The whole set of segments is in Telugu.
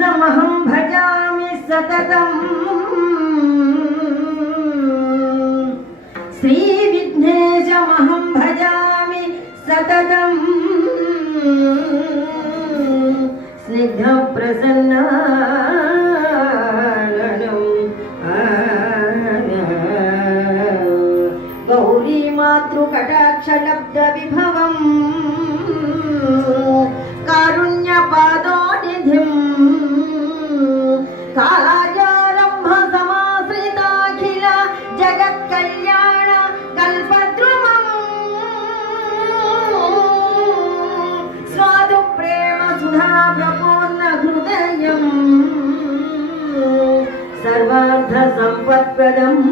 विघ्नेशमहं भजामि सततम् श्रीविघ्नेशमहं भजामि सततम् स्निग्धप्रसन्नाननम् गौरी मातृकटाक्षलब्धविभवम् कारुण्यपादोनिधिम् कालाजारम्भ समाश्रिताखिल जगत्कल्याण कल्पद्रुमम् स्वादु प्रेम सुधा प्रपूर्ण हृदयम् सर्वार्थ सम्पत्प्रदम्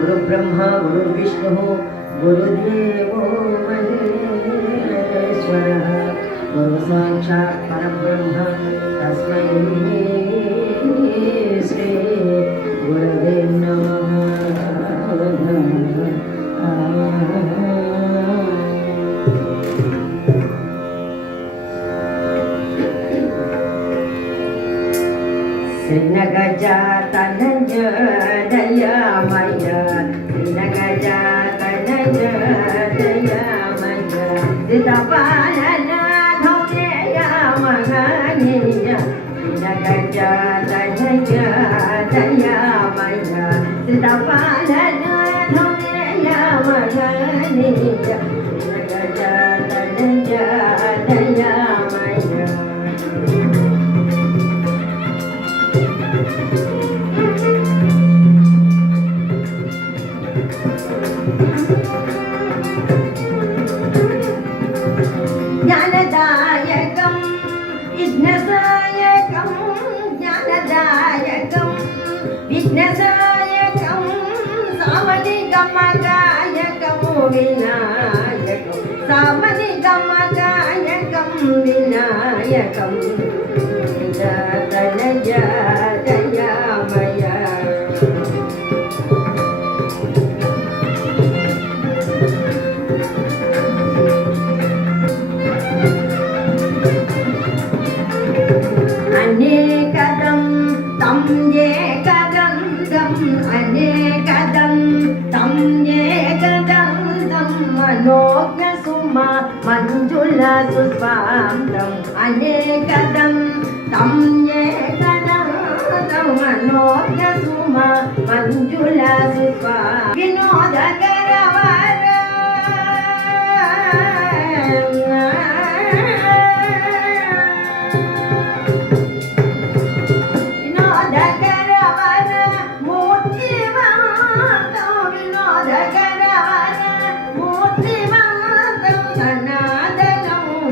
गुरु ब्रह्मा गुरु विष्णु गुरुदेवो महेश्वरः गुरु साक्षात् परब्रह्म तस्मै श्री गुरवे नमः। श्रीनगजातनय दयामय श्रीनगजातनय दयामय सीतापालन धौर्यय महनीय श्रीनगजातनय दयामय सीतापालन धौर्यय महनीय श्रीनगजातनय दयामय। ज्ञानदायकं विघ्नसायकं ज्ञानदायकं विघ्नसायकं सामनिगमगायकं विनायकं सामनिगमगायकं विनायकं तनय दयामय। अनेकदं तं एकदन्तं अनेकदं तं एकदन्तं मनोज्ञसुमा मञ्जुलसुस्वान्तं अनेकदं तं एकदन्तं मनोज्ञसुमा मञ्जुलसुस्वा विनोदकरवर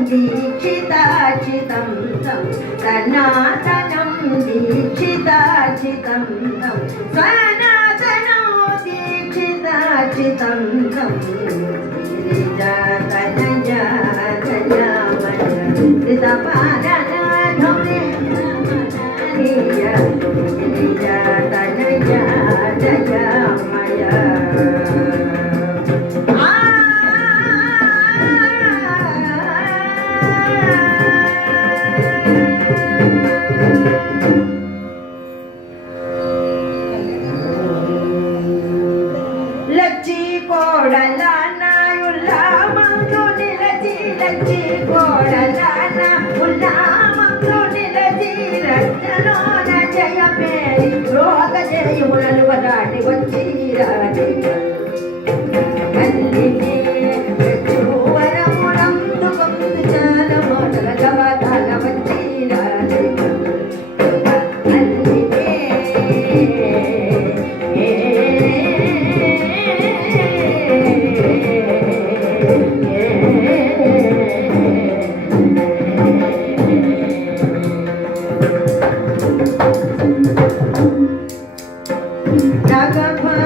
दीक्षिताचितं तं सनातनं दीक्षिताचितं तं सनातनं दीक्षिताचितं तं गिरिजातनय दयामय सीतापालन धौर्यय गिरिजातनय दयामय। లచ్చి కోడలాన ఉల్లామంతో నిలచి లచ్చి కోడలాన ఉల్లామంతో నిలచి రచనలోన జయ పేరి రోగ జయములను వదాటి వచ్చి రాజి కల్లికి వరములందు కొందు చాల మోటల గవతాల వచ్చి రాజి Jagabha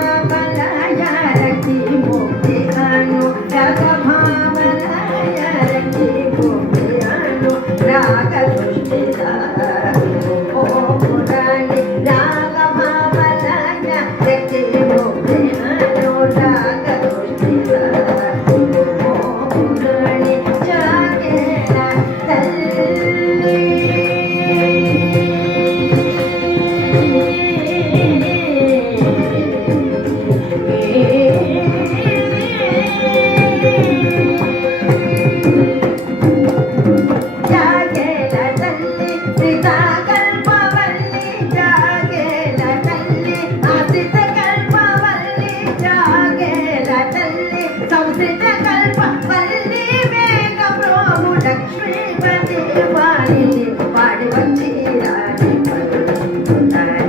కల్ప వల్లి మేఘ ప్రోము లక్ష్మీపతి వారిని పాడి వచ్చి రాణి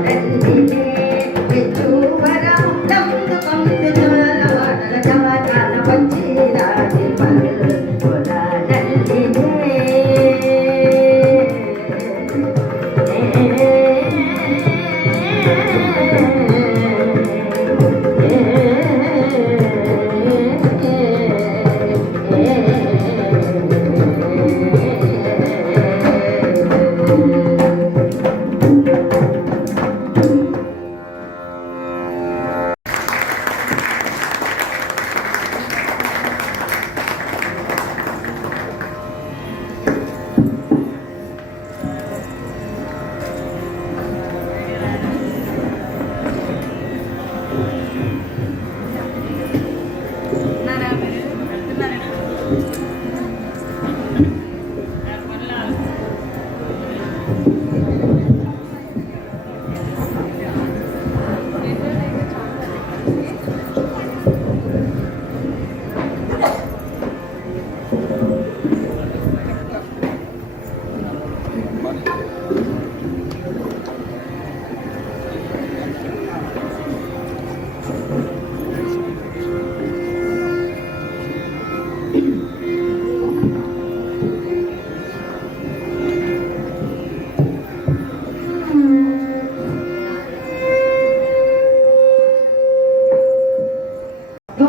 పల్లినే విచ్చువరము నందు కొందు జోల వాడల జవాతాల వచ్చి రాణి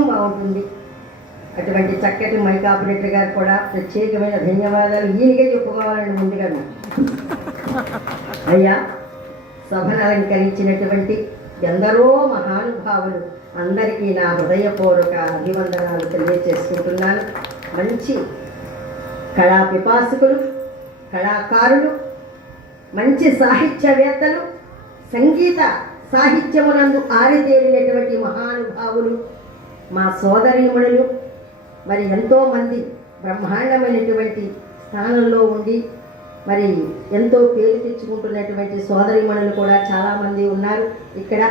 బాగుంటుంది. అటువంటి చక్కటి మైక్ ఆపరేటర్ గారు కూడా ప్రత్యేకమైన ధన్యవాదాలు ఈయనకే చెప్పుకోవాలని ముందుగా. అయ్యా, సభను అలంకరించినటువంటి ఎందరో మహానుభావులు అందరికీ నా హృదయపూర్వక అభివందనాలు తెలియజేసుకుంటున్నాను. మంచి కళా పిపాసకులు, కళాకారులు, మంచి సాహిత్యవేత్తలు, సంగీత సాహిత్యమునందు ఆరితేరినటువంటి మహానుభావులు మా సోదరీమణులు, మరి ఎంతోమంది బ్రహ్మాండమైనటువంటి స్థానంలో ఉండి మరి ఎంతో పేరు తెచ్చుకుంటున్నటువంటి సోదరీమణులు కూడా చాలామంది ఉన్నారు ఇక్కడ.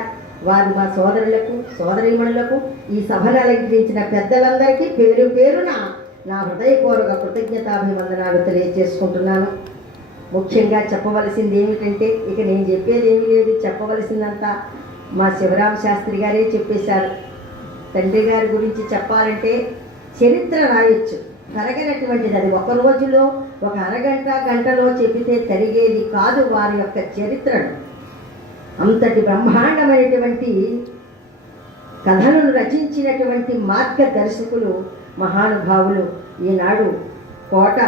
వారు మా సోదరులకు, సోదరీమణులకు, ఈ సభను అలంకరించిన పెద్దలందరికీ పేరు పేరున నా హృదయపూర్వక కృతజ్ఞతాభివందనాలు తెలియజేసుకుంటున్నాను. ముఖ్యంగా చెప్పవలసింది ఏమిటంటే, ఇక నేను చెప్పేది ఏమీ లేదు, చెప్పవలసిందంతా మా శివరామ శాస్త్రి గారే చెప్పేశారు. తండ్రి గారి గురించి చెప్పాలంటే చరిత్ర రాయొచ్చు, తరగనటువంటిది. అది ఒక రోజులో, ఒక అరగంట గంటలో చెబితే తరిగేది కాదు వారి యొక్క చరిత్రను. అంతటి బ్రహ్మాండమైనటువంటి కథలను రచించినటువంటి మార్గదర్శకులు, మహానుభావులు. ఈనాడు కోట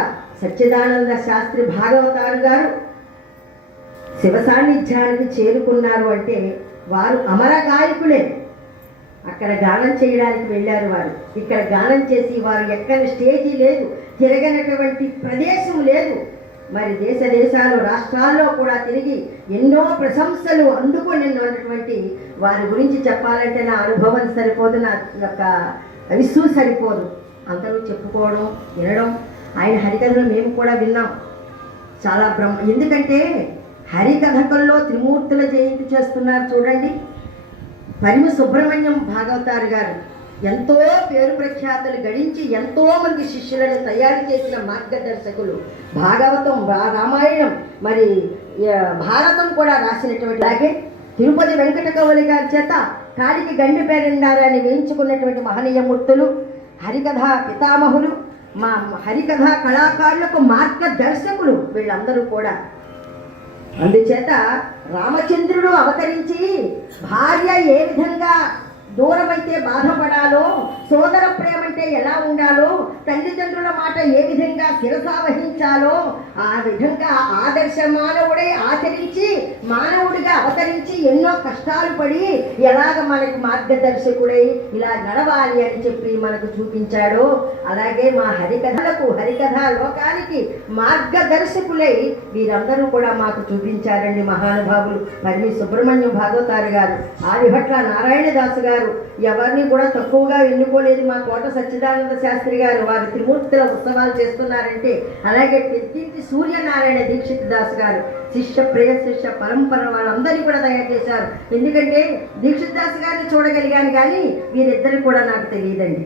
సచ్చిదానంద శాస్త్రి భాగవతారు గారు శివ సాన్నిధ్యానికి చేరుకున్నారు అంటే వారు అమర గాయకులే. అక్కడ గానం చేయడానికి వెళ్ళారు వారు. ఇక్కడ గానం చేసి వారు ఎక్కని స్టేజీ లేదు, తిరగనటువంటి ప్రదేశం లేదు. మరి దేశ దేశాలు, రాష్ట్రాల్లో కూడా తిరిగి ఎన్నో ప్రశంసలు అందుకున్నటువంటి వారి గురించి చెప్పాలంటే నా అనుభవం సరిపోదు, నా యొక్క విస్సు సరిపోదు. అందరూ చెప్పుకోవడం, వినడం. ఆయన హరికథలు మేము కూడా విన్నాం. చాలా ఎందుకంటే హరికథకుల్లో త్రిమూర్తుల జయంతి చేస్తున్నారు చూడండి. పరిమ సుబ్రహ్మణ్యం భాగవతారు గారు ఎంతో పేరు ప్రఖ్యాతులు గడించి ఎంతో మంది శిష్యులను తయారు చేసిన మార్గదర్శకులు. భాగవతం, రామాయణం, మరి భారతం కూడా రాసినటువంటి. అలాగే తిరుపతి వెంకట కవులి గారి చేత కాడికి గండి పేరెండారని వేయించుకున్నటువంటి మహనీయమూర్తులు, హరికథా పితామహులు, మా హరికథా కళాకారులకు మార్గదర్శకులు వీళ్ళందరూ కూడా. అందుచేత రామచంద్రుడు అవతరించి భార్య ఏ విధంగా దూరమైతే బాధపడాలో, సోదర ప్రేమ అంటే ఎలా ఉండాలో, తల్లిదండ్రుల మాట ఏ విధంగా శిరస వహించాలో ఆ విధంగా ఆదర్శ మానవుడై ఆచరించి మానవుడిగా అవతరించి ఎన్నో కష్టాలు పడి ఎలాగ మనకు మార్గదర్శకుడై ఇలా నడవాలి అని చెప్పి మనకు చూపించాడో, అలాగే మా హరికథలకు, హరికథా లోకానికి మార్గదర్శకులై వీరందరూ కూడా మాకు చూపించారండి మహానుభావులు. పరిమి సుబ్రహ్మణ్యం భాగవతారు గారు, ఆదిభట్ల నారాయణదాసు గారు ఎవరిని కూడా తక్కువగా ఎన్నుకోలేదు. మా కోట సచ్చిదానంద శాస్త్రి గారు వారి త్రిమూర్తుల ఉత్సవాలు చేస్తున్నారంటే, అలాగే పెద్దింటి సూర్యనారాయణ దీక్షిత్ దాస్ గారు శిష్య ప్రియ శిష్య పరంపర వాళ్ళందరినీ కూడా తయారు చేశారు. ఎందుకంటే దీక్షిత్ దాస్ గారిని చూడగలిగాను కానీ వీరిద్దరు కూడా నాకు తెలియదండి.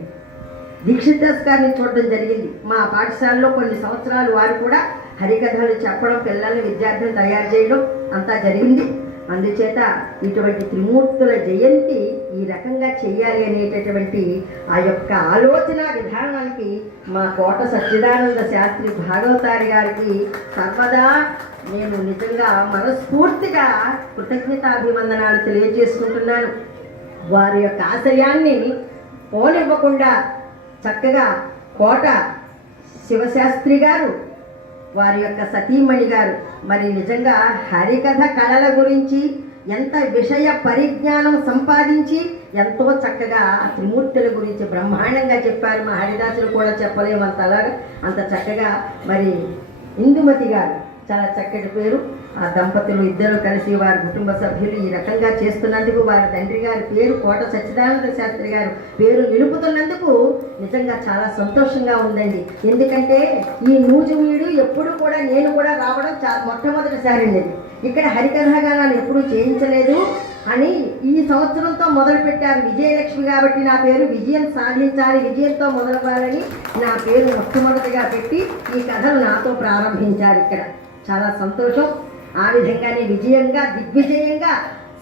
దీక్షిత్ దాస్ గారిని చూడడం జరిగింది. మా పాఠశాలలో కొన్ని సంవత్సరాలు వారు కూడా హరికథలు చెప్పడం, పిల్లల్ని విద్యార్థులను తయారు చేయడం అంతా జరిగింది. అందుచేత ఇటువంటి త్రిమూర్తుల జయంతి ఈ రకంగా చెయ్యాలి అనేటటువంటి ఆ యొక్క ఆలోచన విధానానికి మా కోట సచ్చిదానంద శాస్త్రి భాగవతారి గారికి సర్వదా నేను నిజంగా మనస్ఫూర్తిగా కృతజ్ఞతాభివందనాలు తెలియజేసుకుంటున్నాను. వారి యొక్క ఆశయాన్ని పోనివ్వకుండా చక్కగా కోట శివశాస్త్రి గారు, వారి యొక్క సతీమణి గారు మరి నిజంగా హరికథ కళల గురించి ఎంత విషయ పరిజ్ఞానం సంపాదించి ఎంతో చక్కగా త్రిమూర్తుల గురించి బ్రహ్మాండంగా చెప్పారు. మా హరిదాసులు కూడా చెప్పలేము అంతలాగా, అంత చక్కగా. మరి ఇందుమతి గారు చాలా చక్కటి పేరు. ఆ దంపతులు ఇద్దరు కలిసి వారి కుటుంబ సభ్యులు ఈ రకంగా చేస్తున్నందుకు, వారి తండ్రి గారి పేరు కోట సచ్చిదానంద శాస్త్రి గారు పేరు నిలుపుతున్నందుకు నిజంగా చాలా సంతోషంగా ఉందండి. ఎందుకంటే ఈ నూజువీడు ఎప్పుడు కూడా నేను కూడా రావడం మొట్టమొదటిసారి అండి. ఇక్కడ హరికథాగానాలు ఎప్పుడూ చేయించలేదు అని ఈ సంవత్సరంతో మొదలుపెట్టారు. విజయలక్ష్మి కాబట్టి నా పేరు విజయం సాధించాలి, విజయంతో మొదలవ్వాలని నా పేరు మొట్టమొదటిగా పెట్టి ఈ కథలు నాతో ప్రారంభించారు. ఇక్కడ చాలా సంతోషం. ఆ విధంగానే విజయంగా, దిగ్విజయంగా,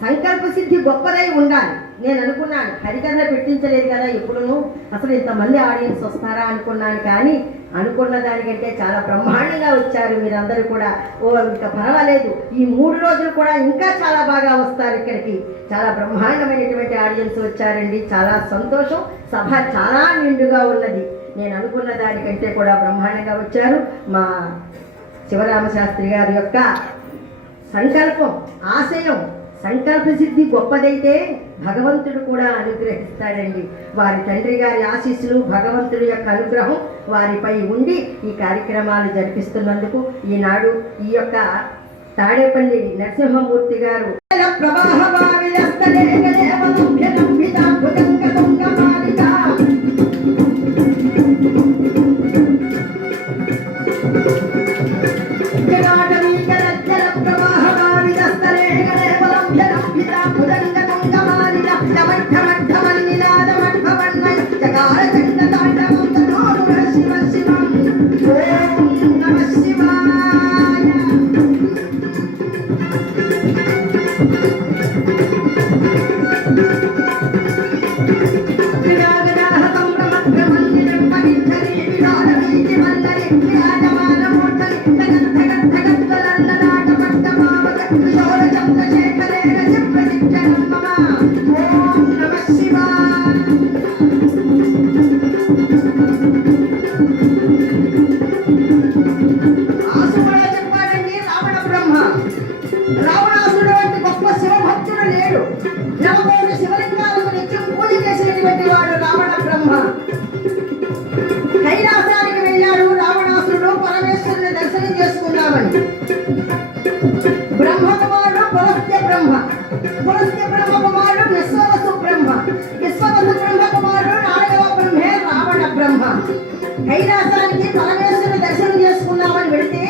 సంకల్ప సిద్ధి గొప్పదై ఉండాలి. నేను అనుకున్నాను హరికథ పెట్టించలేదు కదా ఎప్పుడును, అసలు ఇంతమంది ఆడియన్స్ వస్తారా అనుకున్నాను. కానీ అనుకున్న దానికంటే చాలా బ్రహ్మాండంగా వచ్చారు మీరందరూ కూడా. ఇంకా పర్వాలేదు, ఈ 3 రోజులు కూడా ఇంకా చాలా బాగా వస్తారు ఇక్కడికి. చాలా బ్రహ్మాండమైనటువంటి ఆడియన్స్ వచ్చారండి. చాలా సంతోషం. సభ చాలా నిండుగా ఉన్నది. నేను అనుకున్న దానికంటే కూడా బ్రహ్మాండంగా వచ్చారు. మా శివరామశాస్త్రి గారి యొక్క సంకల్పం, ఆశయం, సంకల్ప సిద్ధి గొప్పదైతే భగవంతుడు కూడా అనుగ్రహిస్తాడండి. వారి తండ్రి గారి ఆశీస్సులు, భగవంతుడి యొక్క అనుగ్రహం వారిపై ఉండి ఈ కార్యక్రమాలు జరిపిస్తున్నందుకు ఈనాడు ఈ యొక్క తాడేపల్లి నరసింహమూర్తి గారు రావణాసురుడు వంటి గొప్ప శివభక్తుడు లేడు. నవకోటి శివలింగాలకు నిత్యం పూజ చేసేటువంటి వాడు రావణ బ్రహ్మ. కైలాసానికి వెళ్ళాడు రావణాసురుడు పరమేశ్వరుని దర్శనం చేసుకున్నామని. బ్రహ్మ కుమారుడు పులస్త్య బ్రహ్మ, పులస్త్య బ్రహ్మ కుమారుడు విశ్వవసు బ్రహ్మ, విశ్వవసు బ్రహ్మ కుమారుడు 4వ బ్రహ్మే రావణ బ్రహ్మ. కైలాసానికి పరమేశ్వరుని దర్శనం చేసుకున్నామని వెళితే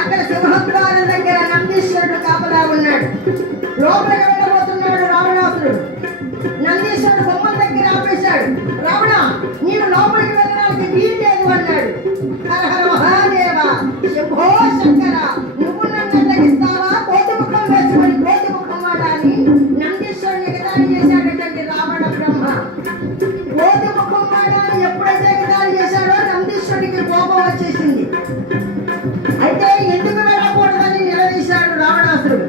అక్కడ సింహద్వారం దగ్గర నందీశ్వరుడు కాపలా ఉన్నాడు. లోపలికి వెళ్ళబోతున్నాడు రావణాసురుడు. నందీశ్వరుడు బొమ్మల దగ్గర ఆపేశాడు. రావణ, నీవు లోపలికి వెళ్ళడానికి వీల్లేదు అన్నాడు. హర హర మహాదేవ, శంభో శంకర, నువ్వు నన్ను తగ్గిస్తావా? కోతి ముఖం వేసుకొని కోతి ముఖం వాడాలి నందీశ్వరుని ఎగతాళి చేశాడటండి రావణ బ్రహ్మ. కోతి ముఖం వాడాలి ఎప్పుడైతే ఎగతాళి చేశాడో నందీశ్వరుడికి కోపం వచ్చేసింది. అయితే ఎందుకు వెళ్ళకూడదని నిలదీశాడు రావణాసురుడు.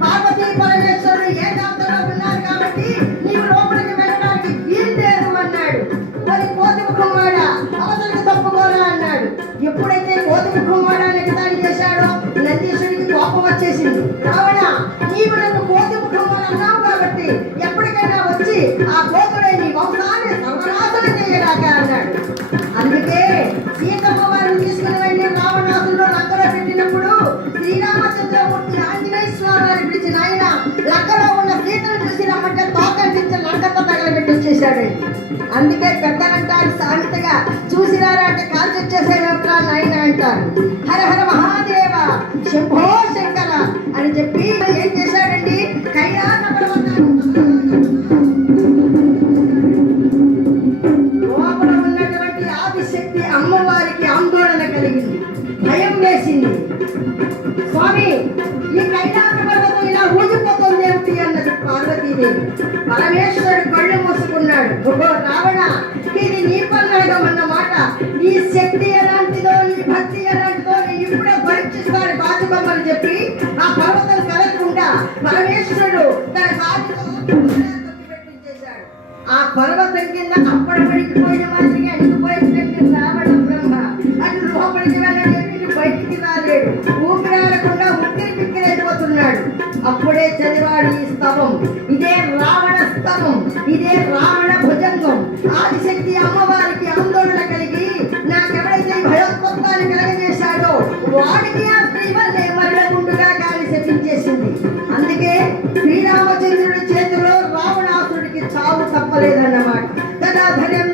పార్వతీ పరమేశ్వరుడు ఏకాంతంలో ఉన్నారు కాబట్టి నీవు లోపలికి వెళ్ళడానికి వీల్లేదు అన్నాడు. మరి కోతి ముఖం వాడ అవతలికి తప్పుకోరా అన్నాడు. ఎప్పుడైతే కోతి ముఖం వాడాన్ని ఎగతాళి చేశాడో నందీశ్వరుడికి కోపం వచ్చేసింది. రావణ, నీవు నన్ను కోతి ముఖం వాడు అన్నావు కాబట్టి ఎప్పటికైనా వచ్చి ఆ కోతుడే నీ వంశాన్ని సర్వనాశనం చేయడాక అన్నాడు. అందుకే సీతమ్మ వారిని తీసుకుని వెళ్ళి రావణాసురుడు లంకలో పెట్టినప్పుడు శ్రీరామచంద్రమూర్తి ఆంజనేయ స్వామి వారిని పిలిచిన ఆయన లంకలో ఉన్న సీతను చూసి రమ్మంటే తోకంటించి లంకతో తగలబెట్టి వచ్చేసాడు. అందుకే పెద్దలంటారు సామెతగా, చూసిరారా అంటే కాల్చి వచ్చేసేట్లా నాయన అంటారు. హర హర మహాదేవ, శంభో శంకర అని చెప్పి ఏం చేశాడండి, కైలాస పర్వతాన్ని లోపల ఉన్నటువంటి ఆదిశక్తి అమ్మవారికి ఆందోళన కలిగింది, భయం వేసింది. స్వామి, ఈ కైలాస పర్వతం ఇలా ఊగిపోతుంది ఏమిటి అన్నది పార్వతీదేవి. పరమేశ్వరుడు కళ్ళు మూసుకున్నాడు. ఓహో రావణ, ఇది నీ పన్నాగం అన్నమాట. నీ శక్తి ఎలాంటిదో, నీ భక్తి ఎలాంటిదో నేను ఇప్పుడే పరీక్షిస్తాను బాజుబొమ్మని చెప్పి ఆ పర్వతం కలగకుండా పరమేశ్వరుడు తన కాలుతో పెట్టించేశాడు. ఆ పర్వతం కింద అప్పటికి పోయిన వారికి అడిగిపోయినట్టు రావణ బ్రహ్మ అటు లోపలికి వెళ్ళలేదు, ఇటు బయటికి రాలేడు. ఊపిరాడకుండా ఉక్కిరి పిక్కిరైపోతున్నాడు. అప్పుడే చదివాడు ఈ స్తవం. ఇదే రావణ స్తవం, ఇదే రావణ భుజంగం. ఆదిశక్తి అమ్మవారికి ఆందోళన కలిగి నాకెవడైతే భయోత్పత్తాన్ని కలగజేశాడో వాడికి ఆ స్త్రీ వల్లే మరణగుండుగా గాలి శపించేసింది. అందుకే శ్రీరామచంద్రుడి చేతిలో రావణాసుడికి చావు తప్పలేదన్నమాట. తదాధర్యం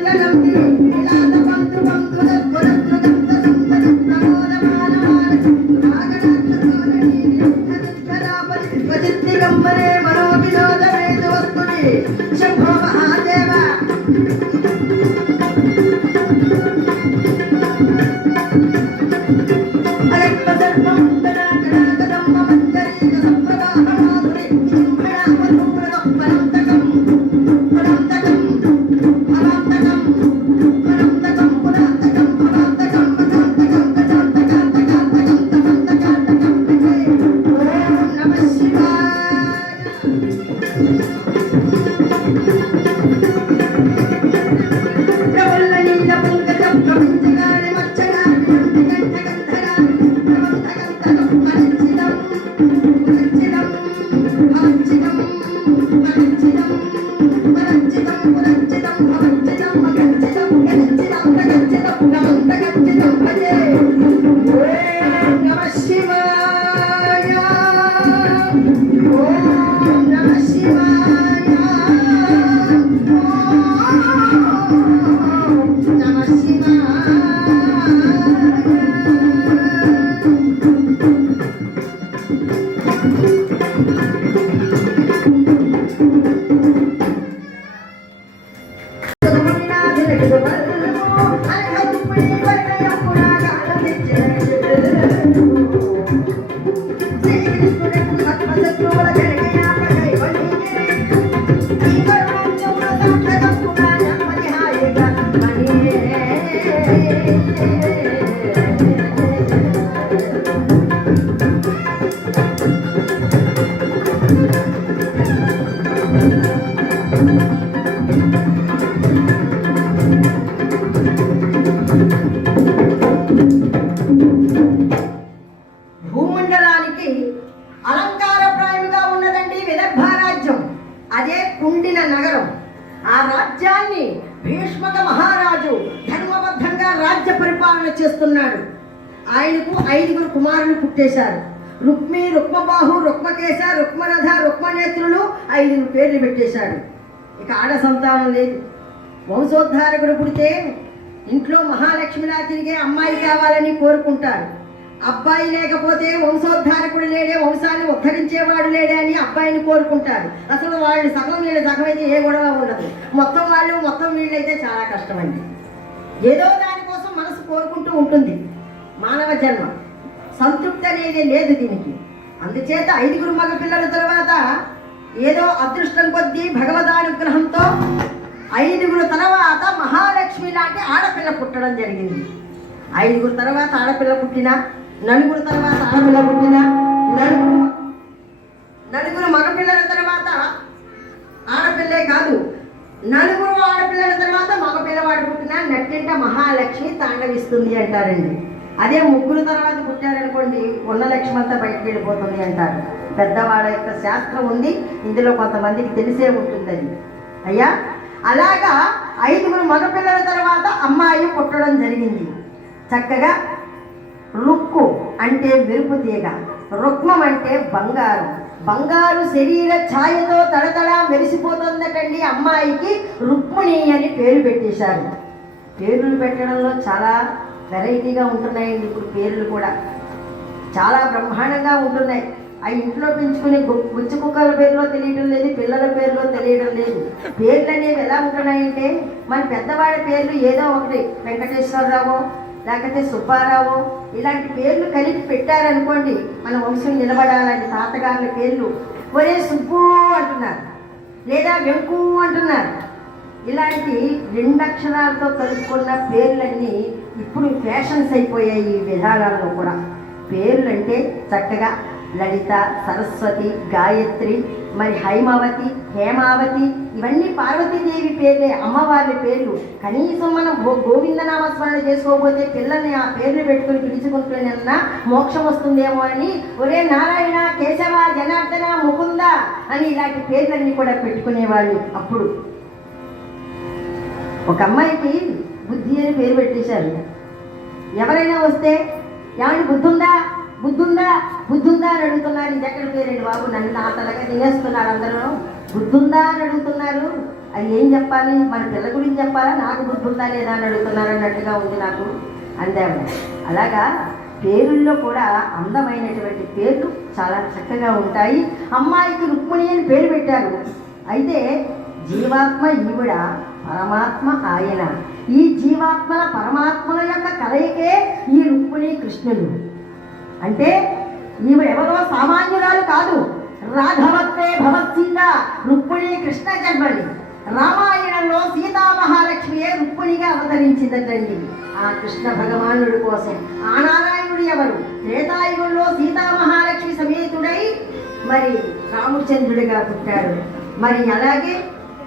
శంభో మహాదేవ. భూమండలానికి అలంకారప్రాయంగా ఉన్నదండి విదర్భ రాజ్యం. అదే కుండిన నగరం. ఆ రాజ్యాన్ని భీష్మక మహారాజు ధర్మబద్ధంగా రాజ్య పరిపాలన చేస్తున్నాడు. ఆయనకు 5 కుమారులు పుట్టేశారు. రుక్మి, రుక్మబాహు, రుక్మకేశ, రుక్మరథ, రుక్మనేత్రులు 5 పేర్లు పెట్టేశాడు. ఇక ఆడ సంతానం లేదు. వంశోద్ధారకుడు పుడితే ఇంట్లో మహాలక్ష్మిలా తిరిగే అమ్మాయి కావాలని కోరుకుంటారు. అబ్బాయి లేకపోతే వంశోద్ధారకుడు లేడే, వంశాన్ని ఉద్ధరించేవాడు లేడే అని అబ్బాయిని కోరుకుంటారు. అసలు వాళ్ళు సగం వీళ్ళు సగమైతే ఏ గొడవ ఉండదు. మొత్తం వాళ్ళు మొత్తం వీళ్ళైతే చాలా కష్టమండి. ఏదో దానికోసం మనసు కోరుకుంటూ ఉంటుంది. మానవ జన్మ సంతృప్తి అనేది లేదు దీనికి. అందుచేత 5 మగ పిల్లల తర్వాత ఏదో అదృష్టం కొద్దీ భగవదానుగ్రహంతో 5 తర్వాత మహాలక్ష్మి లాంటి ఆడపిల్ల పుట్టడం జరిగింది. 5 తర్వాత ఆడపిల్ల పుట్టినా, 4 తర్వాత ఆడపిల్ల పుట్టినా, 4 మగపిల్లల తర్వాత ఆడపిల్లే కాదు, 4 ఆడపిల్లల తర్వాత మగపిల్లవాడు పుట్టినా నట్టింట మహాలక్ష్మి తాండవిస్తుంది అంటారండి. అదే 3 తర్వాత పుట్టారనుకోండి, ఉన్న లక్ష్మి అంతా బయటకు వెళ్ళిపోతుంది అంటారు. పెద్దవాళ్ళ యొక్క శాస్త్రం ఉంది, ఇందులో కొంతమందికి తెలిసే ఉంటుంది అది. అయ్యా, అలాగా 5 మగపిల్లల తర్వాత అమ్మాయి పుట్టడం జరిగింది. చక్కగా రుక్కు అంటే మెరుపు తీగ, రుక్మం అంటే బంగారం. బంగారు శరీర ఛాయతో తడతడా మెరిసిపోతుందటండి. అమ్మాయికి రుక్మిణి అని పేరు పెట్టేశారు. పేర్లు పెట్టడంలో చాలా వెరైటీగా ఉంటున్నాయండి. ఇప్పుడు పేర్లు కూడా చాలా బ్రహ్మాండంగా ఉంటున్నాయి. ఆ ఇంట్లో పెంచుకునే గుచ్చి కుక్కల పేరులో తెలియడం లేదు, పిల్లల పేరులో తెలియడం లేదు. పేర్లు అనేవి ఎలా ఉంటున్నాయంటే మన పెద్దవాడి పేర్లు ఏదో ఒకటి వెంకటేశ్వరరావు లేకపోతే సుబ్బారావు ఇలాంటి పేర్లు కలిపి పెట్టారనుకోండి, మన వంశం నిలబడాలని తాతగారుల పేర్లు ఒరే సుబ్బు అంటున్నారు, లేదా వెంకు అంటున్నారు. ఇలాంటి 2 అక్షరాలతో కలుపుకున్న పేర్లన్నీ ఇప్పుడు ఫ్యాషన్స్ అయిపోయాయి. ఈ విధానాల్లో కూడా పేర్లు అంటే చక్కగా లలిత, సరస్వతి, గాయత్రి, మరి హైమావతి, హేమావతి ఇవన్నీ పార్వతీదేవి పేర్లే, అమ్మవారి పేర్లు. కనీసం మనం గోవిందనామస్మరణ చేసుకోకపోతే పిల్లల్ని ఆ పేర్లు పెట్టుకుని పిలుచుకుంటున్నా మోక్షం వస్తుందేమో అని ఒరే నారాయణ, కేశవ, జనార్దన, ముకుంద అని ఇలాంటి పేర్లన్నీ కూడా పెట్టుకునేవాళ్ళు. అప్పుడు ఒక అమ్మాయికి బుద్ధి అని పేరు పెట్టేశారు. ఎవరైనా వస్తే ఏమని బుద్ధుందా బుద్ధుందా బుద్ధుందా అని అడుగుతున్నారు. ఇది ఎక్కడ పేరండి బాబు, నన్ను నా తలగా తినేస్తున్నారు అందరూ. బుద్ధుందా అని అడుగుతున్నారు, అది ఏం చెప్పాలి, మన పిల్ల గురించి చెప్పాలా, నాకు బుద్ధుందా లేదా అని అడుగుతున్నారు అన్నట్టుగా ఉంది నాకు అందాము. అలాగా పేరుల్లో కూడా అందమైనటువంటి పేర్లు చాలా చక్కగా ఉంటాయి. అమ్మాయికి రుక్మిణి అని పేరు పెట్టారు. అయితే జీవాత్మ ఈవిడ, పరమాత్మ ఆయన. ఈ జీవాత్మల పరమాత్మల యొక్క కలయికే ఈ రుక్మిణి కృష్ణుడు. అంటే ఈవిడెవరో సామాన్యురాలు కాదు. రాఘవత్వే భవత్సీత రుక్మిణి కృష్ణ జన్మని. రామాయణంలో సీతామహాలక్ష్మియే రుక్మిణిగా అవతరించిందండి ఆ కృష్ణ భగవానుడి కోసం. ఆ నారాయణుడు ఎవరు? త్రేతాయుగంలో సీతామహాలక్ష్మి సమేతుడై మరి రామచంద్రుడిగా పుట్టాడు. మరి అలాగే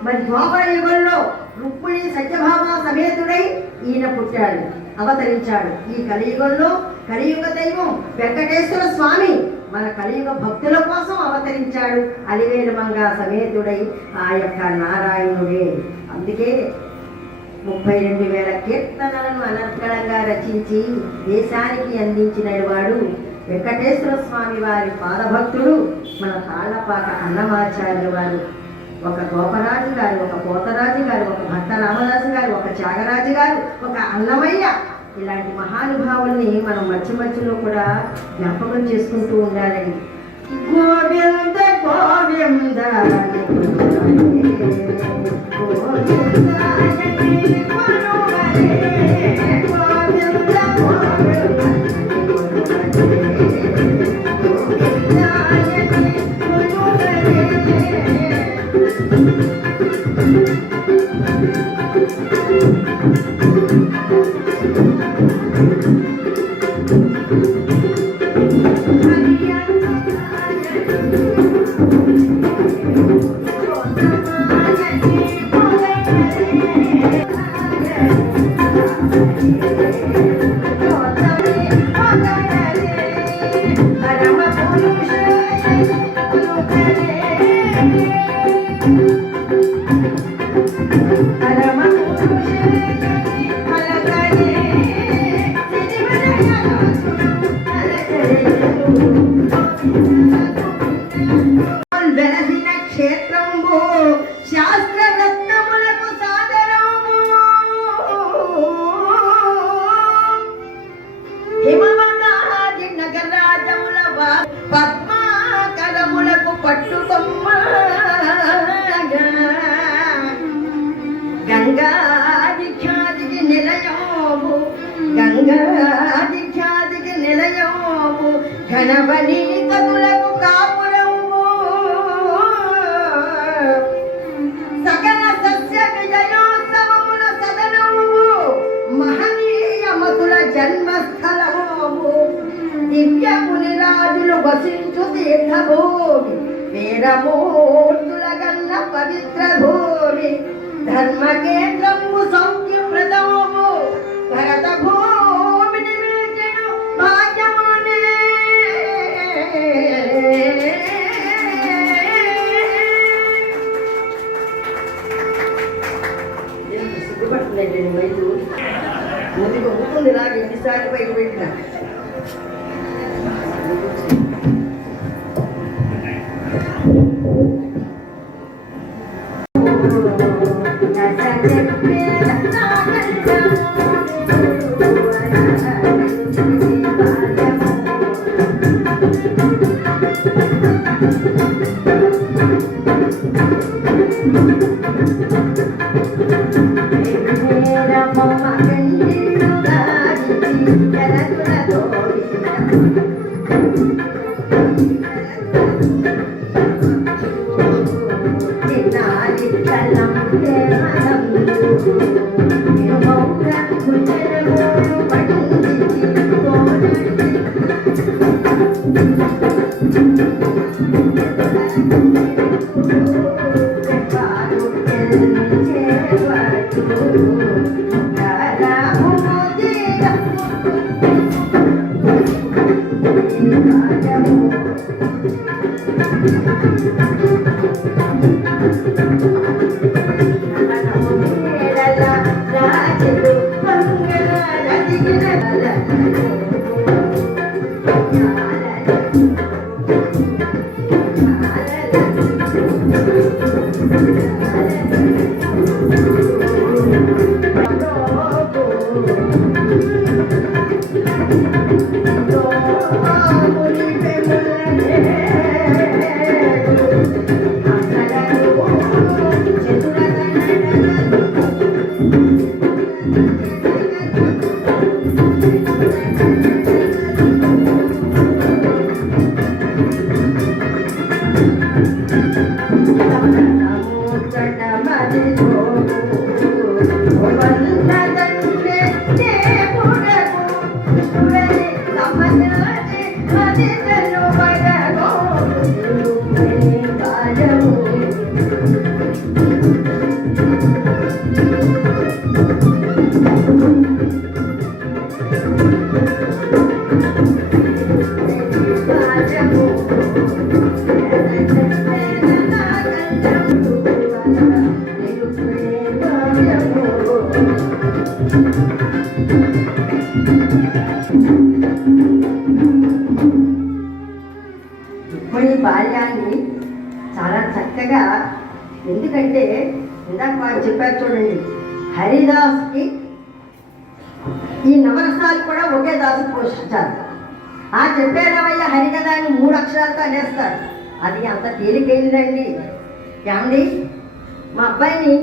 మరి ద్వాపర యుగంలో రుక్మిణి సత్యభామ సమేతుడై ఈయన పుట్టాడు, అవతరించాడు. ఈ కలియుగంలో కలియుగ దైవం వెంకటేశ్వర స్వామి మన కలియుగ భక్తుల కోసం అవతరించాడు. అలివేలుమంగా సమేతుడై ఆ యొక్క నారాయణుడే. అందుకే 32,000 కీర్తనలను అనర్గళంగా రచించి దేశానికి అందించిన వాడు వెంకటేశ్వర స్వామి వారి పాదభక్తుడు మన తాళ్లపాక అన్నమాచార్య వారు. ఒక గోపరాజు గారు, ఒక పోతరాజు గారు, ఒక భట్ట రామదాసు గారు, ఒక త్యాగరాజు గారు, ఒక అన్నమయ్య, ఇలాంటి మహానుభావుల్ని మనం మధ్యలో కూడా జ్ఞాపకం చేసుకుంటూ ఉండాలండి. గోవింద గోవింద వెలసిన క్షేత్రంబు శాస్త్రరత్నములకు సాగరము. హిమవనాది నగరాజముల పద్మాకరములకు పట్టుకొమ్మ. గంగాది ఖ్యాతికి నిలయము, గంగాది ఖ్యాతికి నిలయము, ఘనవని కదులకు కాపురము. సకల సస్య విజయోత్సవముల సదనము, మహనీయ మతుల జన్మస్థలము. దివ్య మునిరాజులు వసించు తీర్థభూమి, వీరమూర్తుల గన్న పవిత్ర భూమి. ధర్మకేంద్రము సౌఖ్యప్రదము, భరత భూమిని మించిన భాగ్యమునే. సిగ్గుపడుతుందండి మైలు ముందుకు ఉంటుంది ఇలాగ ఎన్నిసార్లు పైకి పెట్టిన. బాల్యాన్ని చాలా చక్కగా, ఎందుకంటే ఇందాక వాళ్ళు చెప్పారు చూడండి, హరిదాస్కి ఈ నవరసాలు కూడా ఒకే దాసు పోషించారు. ఆ చెప్పేదవయ్య హరికథాన్ని 3 అక్షరాలతో అనేస్తారు. అది అంత తేలికైందండి. ఏమండి, మా అబ్బాయిని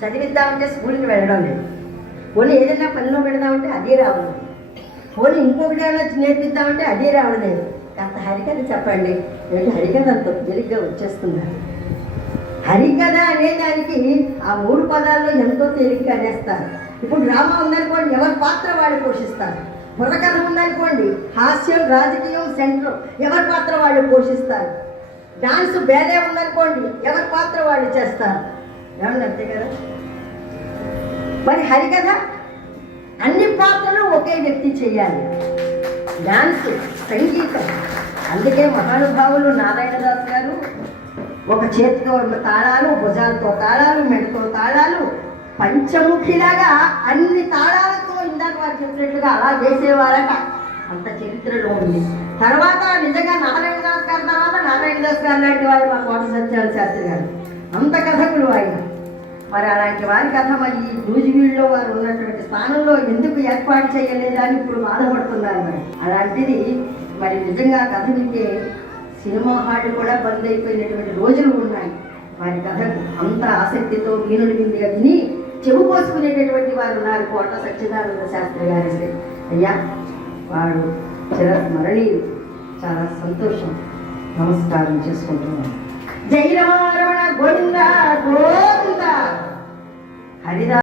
చదివిద్దామంటే స్కూల్కి వెళ్ళడం లేదు, పోనీ ఏదైనా పనిలో పెడదామంటే అదే రావడం, పోనీ ఇంకొకటి ఏమైనా నేర్పిద్దామంటే అదే రావడం లేదు. అంత హరికథ చెప్పండి, ఏంటి హరికథ అంత తేలిగ్గా వచ్చేస్తున్నారు. హరికథ అనేదానికి ఆ 3 పదాల్లో ఎంతో తేలిగ్గా అనేస్తారు. ఇప్పుడు డ్రామా ఉందనుకోండి, ఎవరి పాత్ర వాళ్ళు పోషిస్తారు. బుర్రకథ ఉందనుకోండి, హాస్యం, రాజకీయం సెంటర్, ఎవరి పాత్ర వాళ్ళు పోషిస్తారు. డాన్స్ బేరే ఉందనుకోండి, ఎవరి పాత్ర వాళ్ళు చేస్తారు. ఏమన్నా అంతే కదా. మరి హరికథ అన్ని పాత్రలు ఒకే వ్యక్తి చేయాలి. డాన్స్, సంగీతం. అందుకే మహానుభావులు నారాయణదాస్ గారు ఒక చేతితో తాళాలు, భుజాలతో తాళాలు, మెడతో తాళాలు, పంచముఖిలాగా అన్ని తాళాలతో ఇందాక వారు చెప్పినట్లుగా అలా వేసేవారట. అంత చరిత్రలో ఉంది. తర్వాత నిజంగా నారాయణదాస్ గారి తర్వాత నారాయణదాస్ గారు లాంటి వారు మా కోట సత్యాల శాస్త్రి గారు అంత కథకులు ఆయన. మరి అలాంటి వారి కథ మరి నూజివీడులో వారు ఉన్నటువంటి స్థానంలో ఎందుకు ఏర్పాటు చేయలేదని ఇప్పుడు బాధపడుతున్నారు. మరి అలాంటిది మరి నిజంగా కథ వింటే సినిమా హాళ్ళు కూడా బంద్ అయిపోయినటువంటి రోజులు ఉన్నాయి. వారి కథకు అంత ఆసక్తితో వీణులు విందిగా విని చెవు పోసుకునేటటువంటి వారు ఉన్నారు. కోట సత్యనారాయణ శాస్త్రి గారి అయ్యా, వాడు చిరస్మరణీయులు. చాలా సంతోషం. నమస్కారం చేసుకుంటున్నాను. జై రమణ గోవింద గోవింద. హరిదా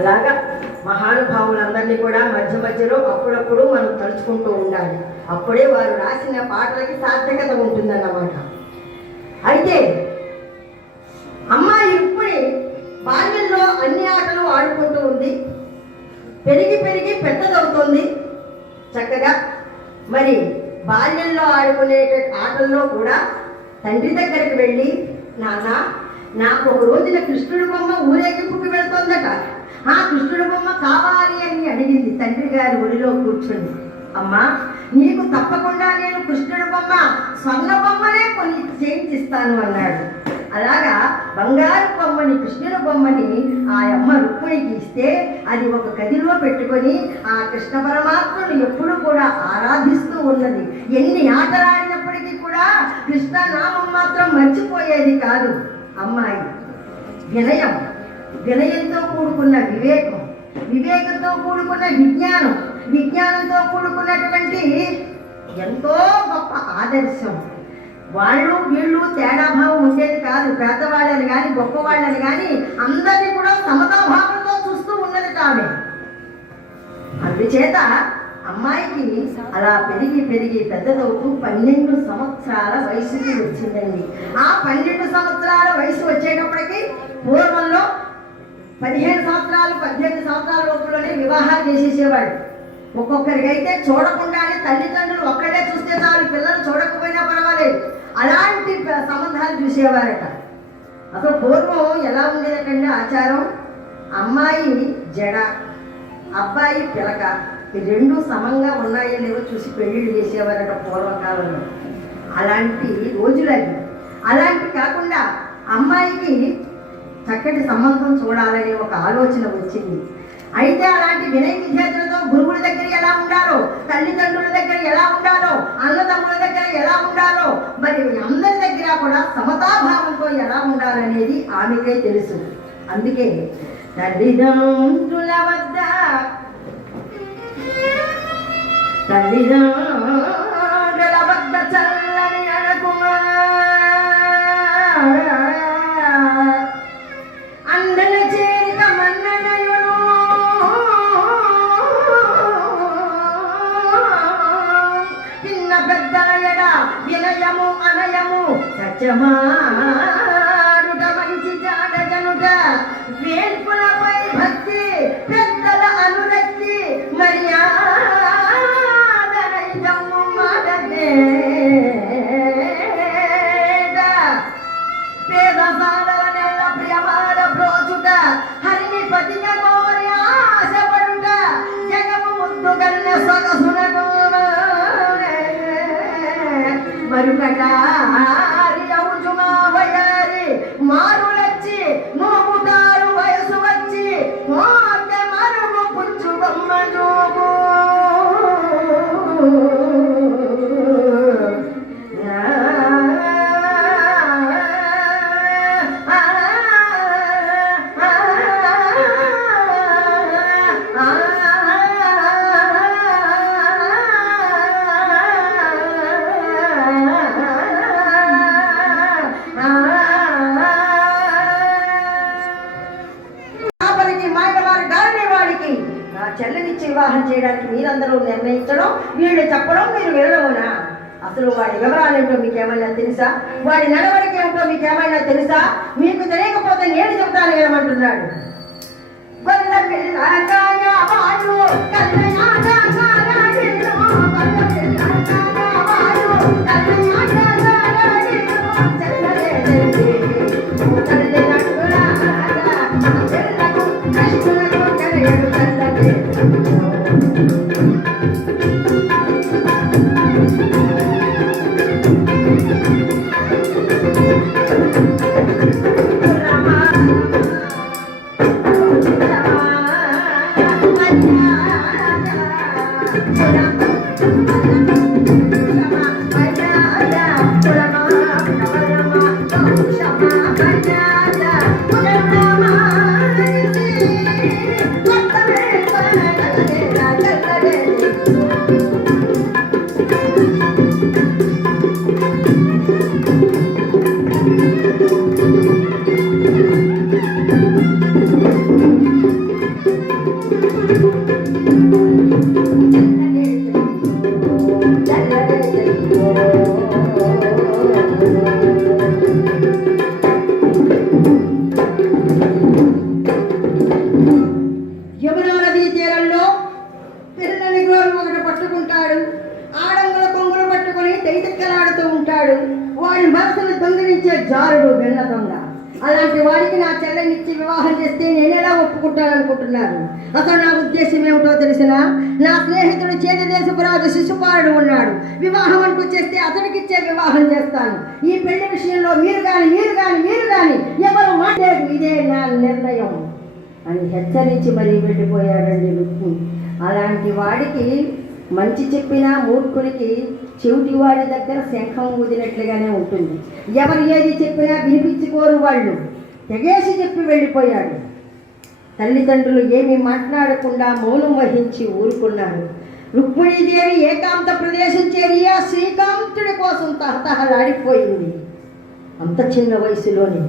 అలాగా మహానుభావులందరినీ కూడా మధ్య మధ్యలో అప్పుడప్పుడు మనం తలుచుకుంటూ ఉండాలి. అప్పుడే వారు రాసిన పాటలకి సార్థకత ఉంటుందన్నమాట. అయితే అమ్మాయి ఇప్పుడు బాల్యంలో అన్ని ఆటలు ఆడుకుంటూ ఉంది. పెరిగి పెరిగి పెద్దదవుతుంది చక్కగా. మరి బాల్యంలో ఆడుకునే ఆటల్లో కూడా తండ్రి దగ్గరికి వెళ్ళి, నాన్న నాకు ఒక రోజున కృష్ణుడి బొమ్మ ఊరేగింపుకి వెళ్తోందట, ఆ కృష్ణుడి బొమ్మ కావాలి అని అడిగింది తండ్రి గారి ఒడిలో కూర్చొని. అమ్మా నీకు తప్పకుండా నేను కృష్ణుడి బొమ్మ స్వర్ణ బొమ్మనే కొని చేయించిస్తాను అన్నాడు. అలాగా బంగారు బొమ్మని కృష్ణుడి బొమ్మని ఆ అమ్మ రుక్మిణికి ఇస్తే అది ఒక గదిలో పెట్టుకొని ఆ కృష్ణ పరమాత్మను ఎప్పుడు కూడా ఆరాధిస్తూ ఉన్నది. ఎన్ని ఆటలాడినప్పటికీ కూడా కృష్ణ నామం మాత్రం మర్చిపోయేది కాదు అమ్మాయి. వినయం, వినయంతో కూడుకున్న వివేకం, వివేకంతో కూడుకున్న విజ్ఞానం, విజ్ఞానంతో కూడుకున్నటువంటి ఎంతో గొప్ప ఆదర్శం. వాళ్ళు వీళ్ళు తేడాభావం ఉండేది కాదు. పేదవాళ్ళని కానీ గొప్పవాళ్ళని కానీ అందరినీ కూడా సమతాభావంతో చూస్తూ ఉన్నది ఆమె. అందుచేత అమ్మాయికి అలా పెరిగి పెరిగి పెద్దదవుతూ 12 సంవత్సరాల వయసుకి వచ్చిందండి. ఆ 12 సంవత్సరాల వయసు వచ్చేటప్పటికి పూర్వంలో 15 సంవత్సరాలు 18 సంవత్సరాల లోపులోనే వివాహాలు చేసేసేవాడు. ఒక్కొక్కరికైతే చూడకుండానే తల్లిదండ్రులు ఒక్కడే చూస్తే చాలు, పిల్లలు చూడకపోయినా పర్వాలేదు, అలాంటి సంబంధాలు చూసేవారట. అసలు పూర్వం ఎలా ఉండేదటండి ఆచారం, అమ్మాయి జడ, అబ్బాయి పిలక, ఈ రెండు సమంగా ఉన్నాయో లేవో చూసి పెళ్లిళ్ళు చేసేవారట పూర్వకాలంలో. అలాంటి రోజులవి. అలాంటి కాకుండా అమ్మాయికి చక్కటి సంబంధం చూడాలనే ఒక ఆలోచన వచ్చింది. అయితే అలాంటి వినయ విద్యార్థులతో గురువుల దగ్గర ఎలా ఉండాలో, తల్లిదండ్రుల దగ్గర ఎలా ఉండాలో, అన్నదమ్ముల దగ్గర ఎలా ఉండాలో, మరి అందరి దగ్గర కూడా సమతాభావంతో ఎలా ఉండాలనేది ఆమెకే తెలుసు. అందుకే తల్లిదండ్రుల వద్ద చల్లని అడకుమా అందల చేరిక మన్ననయును చిన్న పెద్దల ఎడ వినయము అనయము సత్యమాడుట మంచి జాడ జనుట వేల్పులపై భక్తి పెద్దల అనురక్తి మర్యాదము మదనే కటారి అవుజుమా వయారి మారులచ్చి నోముతారు వయసు వచ్చి మోకె మరుగు పుచ్చు బొమ్మ జోగు చెల్లెనిచ్చి వివాహం చేయడానికి మీరందరూ నిర్ణయించడం, వీళ్ళు చెప్పడం, మీరు వినడమునా? అసలు వాడి వివరాలు ఏంటో మీకేమైనా తెలుసా? వాడి నడవడికి ఏమిటో మీకేమైనా తెలుసా? మీకు తెలియకపోతే నేను చెప్తాను ఏమంటున్నాడు. వాడి మనసును దొంగిలించే జారుడు వెన్న దొంగ. అలాంటి వాడికి నా చెల్లెనిచ్చి వివాహం చేస్తే నేనేలా ఒప్పుకుంటాననుకుంటున్నారు? అసలు నా ఉద్దేశం ఏమిటో తెలిసిన, నా స్నేహితుడు చేదదేశపురాజు శిశుపాలుడు ఉన్నాడు. వివాహం అంటూ చేస్తే అతడికిచ్చే వివాహం చేస్తాను. ఈ పెళ్లి విషయంలో మీరు కానీ ఎవరు మాట్లాడు, ఇదే నా నిర్ణయం అని హెచ్చరించి మరీ వెళ్ళిపోయాడండి రుక్మిణి. అలాంటి వాడికి మంచి చెప్పినా మూర్ఖుడికి చెవిటి వాడి దగ్గర శంఖం ఊదినట్లుగానే ఉంటుంది. ఎవరు ఏది చెప్పినా వినిపించుకోరు. వాళ్ళు తెగేసి చెప్పి వెళ్ళిపోయాడు. తల్లిదండ్రులు ఏమీ మాట్లాడకుండా మౌనం వహించి ఊరుకున్నారు. రుక్మిణీదేవి ఏకాంత ప్రదేశం చేరి ఆ శ్రీకాంతుడి కోసం తహతహలాడిపోయింది. అంత చిన్న వయసులోనే.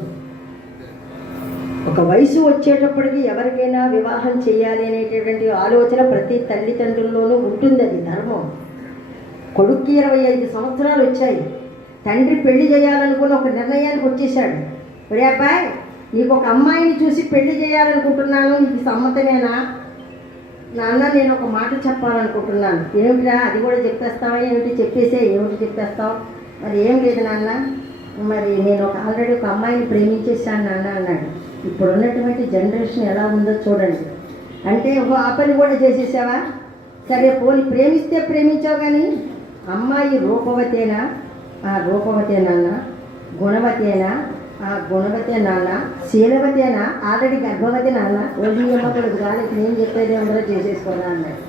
ఒక వయసు వచ్చేటప్పటికి ఎవరికైనా వివాహం చేయాలి అనేటటువంటి ఆలోచన ప్రతి తల్లిదండ్రుల్లోనూ ఉంటుంది. అది ధర్మం. కొడుక్కి 25 సంవత్సరాలు వచ్చాయి. తండ్రి పెళ్లి చేయాలనుకుని ఒక నిర్ణయానికి వచ్చేసాడు. ఒరే అబ్బాయి, నీకు ఒక అమ్మాయిని చూసి పెళ్లి చేయాలనుకుంటున్నాను, నీకు సమ్మతమేనా? నాన్న, నేను ఒక మాట చెప్పాలనుకుంటున్నాను. ఏమిటిరా? అది కూడా చెప్పేస్తావా? ఏమిటి చెప్పేసే? ఏమిటి చెప్పేస్తావు? మరి ఏం లేదు నాన్న, మరి నేను ఆల్రెడీ ఒక అమ్మాయిని ప్రేమించేసాను నాన్న అన్నాడు. ఇప్పుడు ఉన్నటువంటి జనరేషన్ ఎలా ఉందో చూడండి. అంటే ఆ పని కూడా చేసేసావా? సరే పోని ప్రేమిస్తే ప్రేమించావు, కానీ అమ్మాయి రూపవతేనా? ఆ రూపవతేనాన్న. గుణవతేనా? ఆ గుణవతే నాన్న. శీలవతేనా? ఆల్రెడీ గర్భవతి నాన్న. ఒళ్ళు అమ్మకూడదు కానీ నేను చెప్పేది అందరూ చేసేసుకోరా అన్నాడు.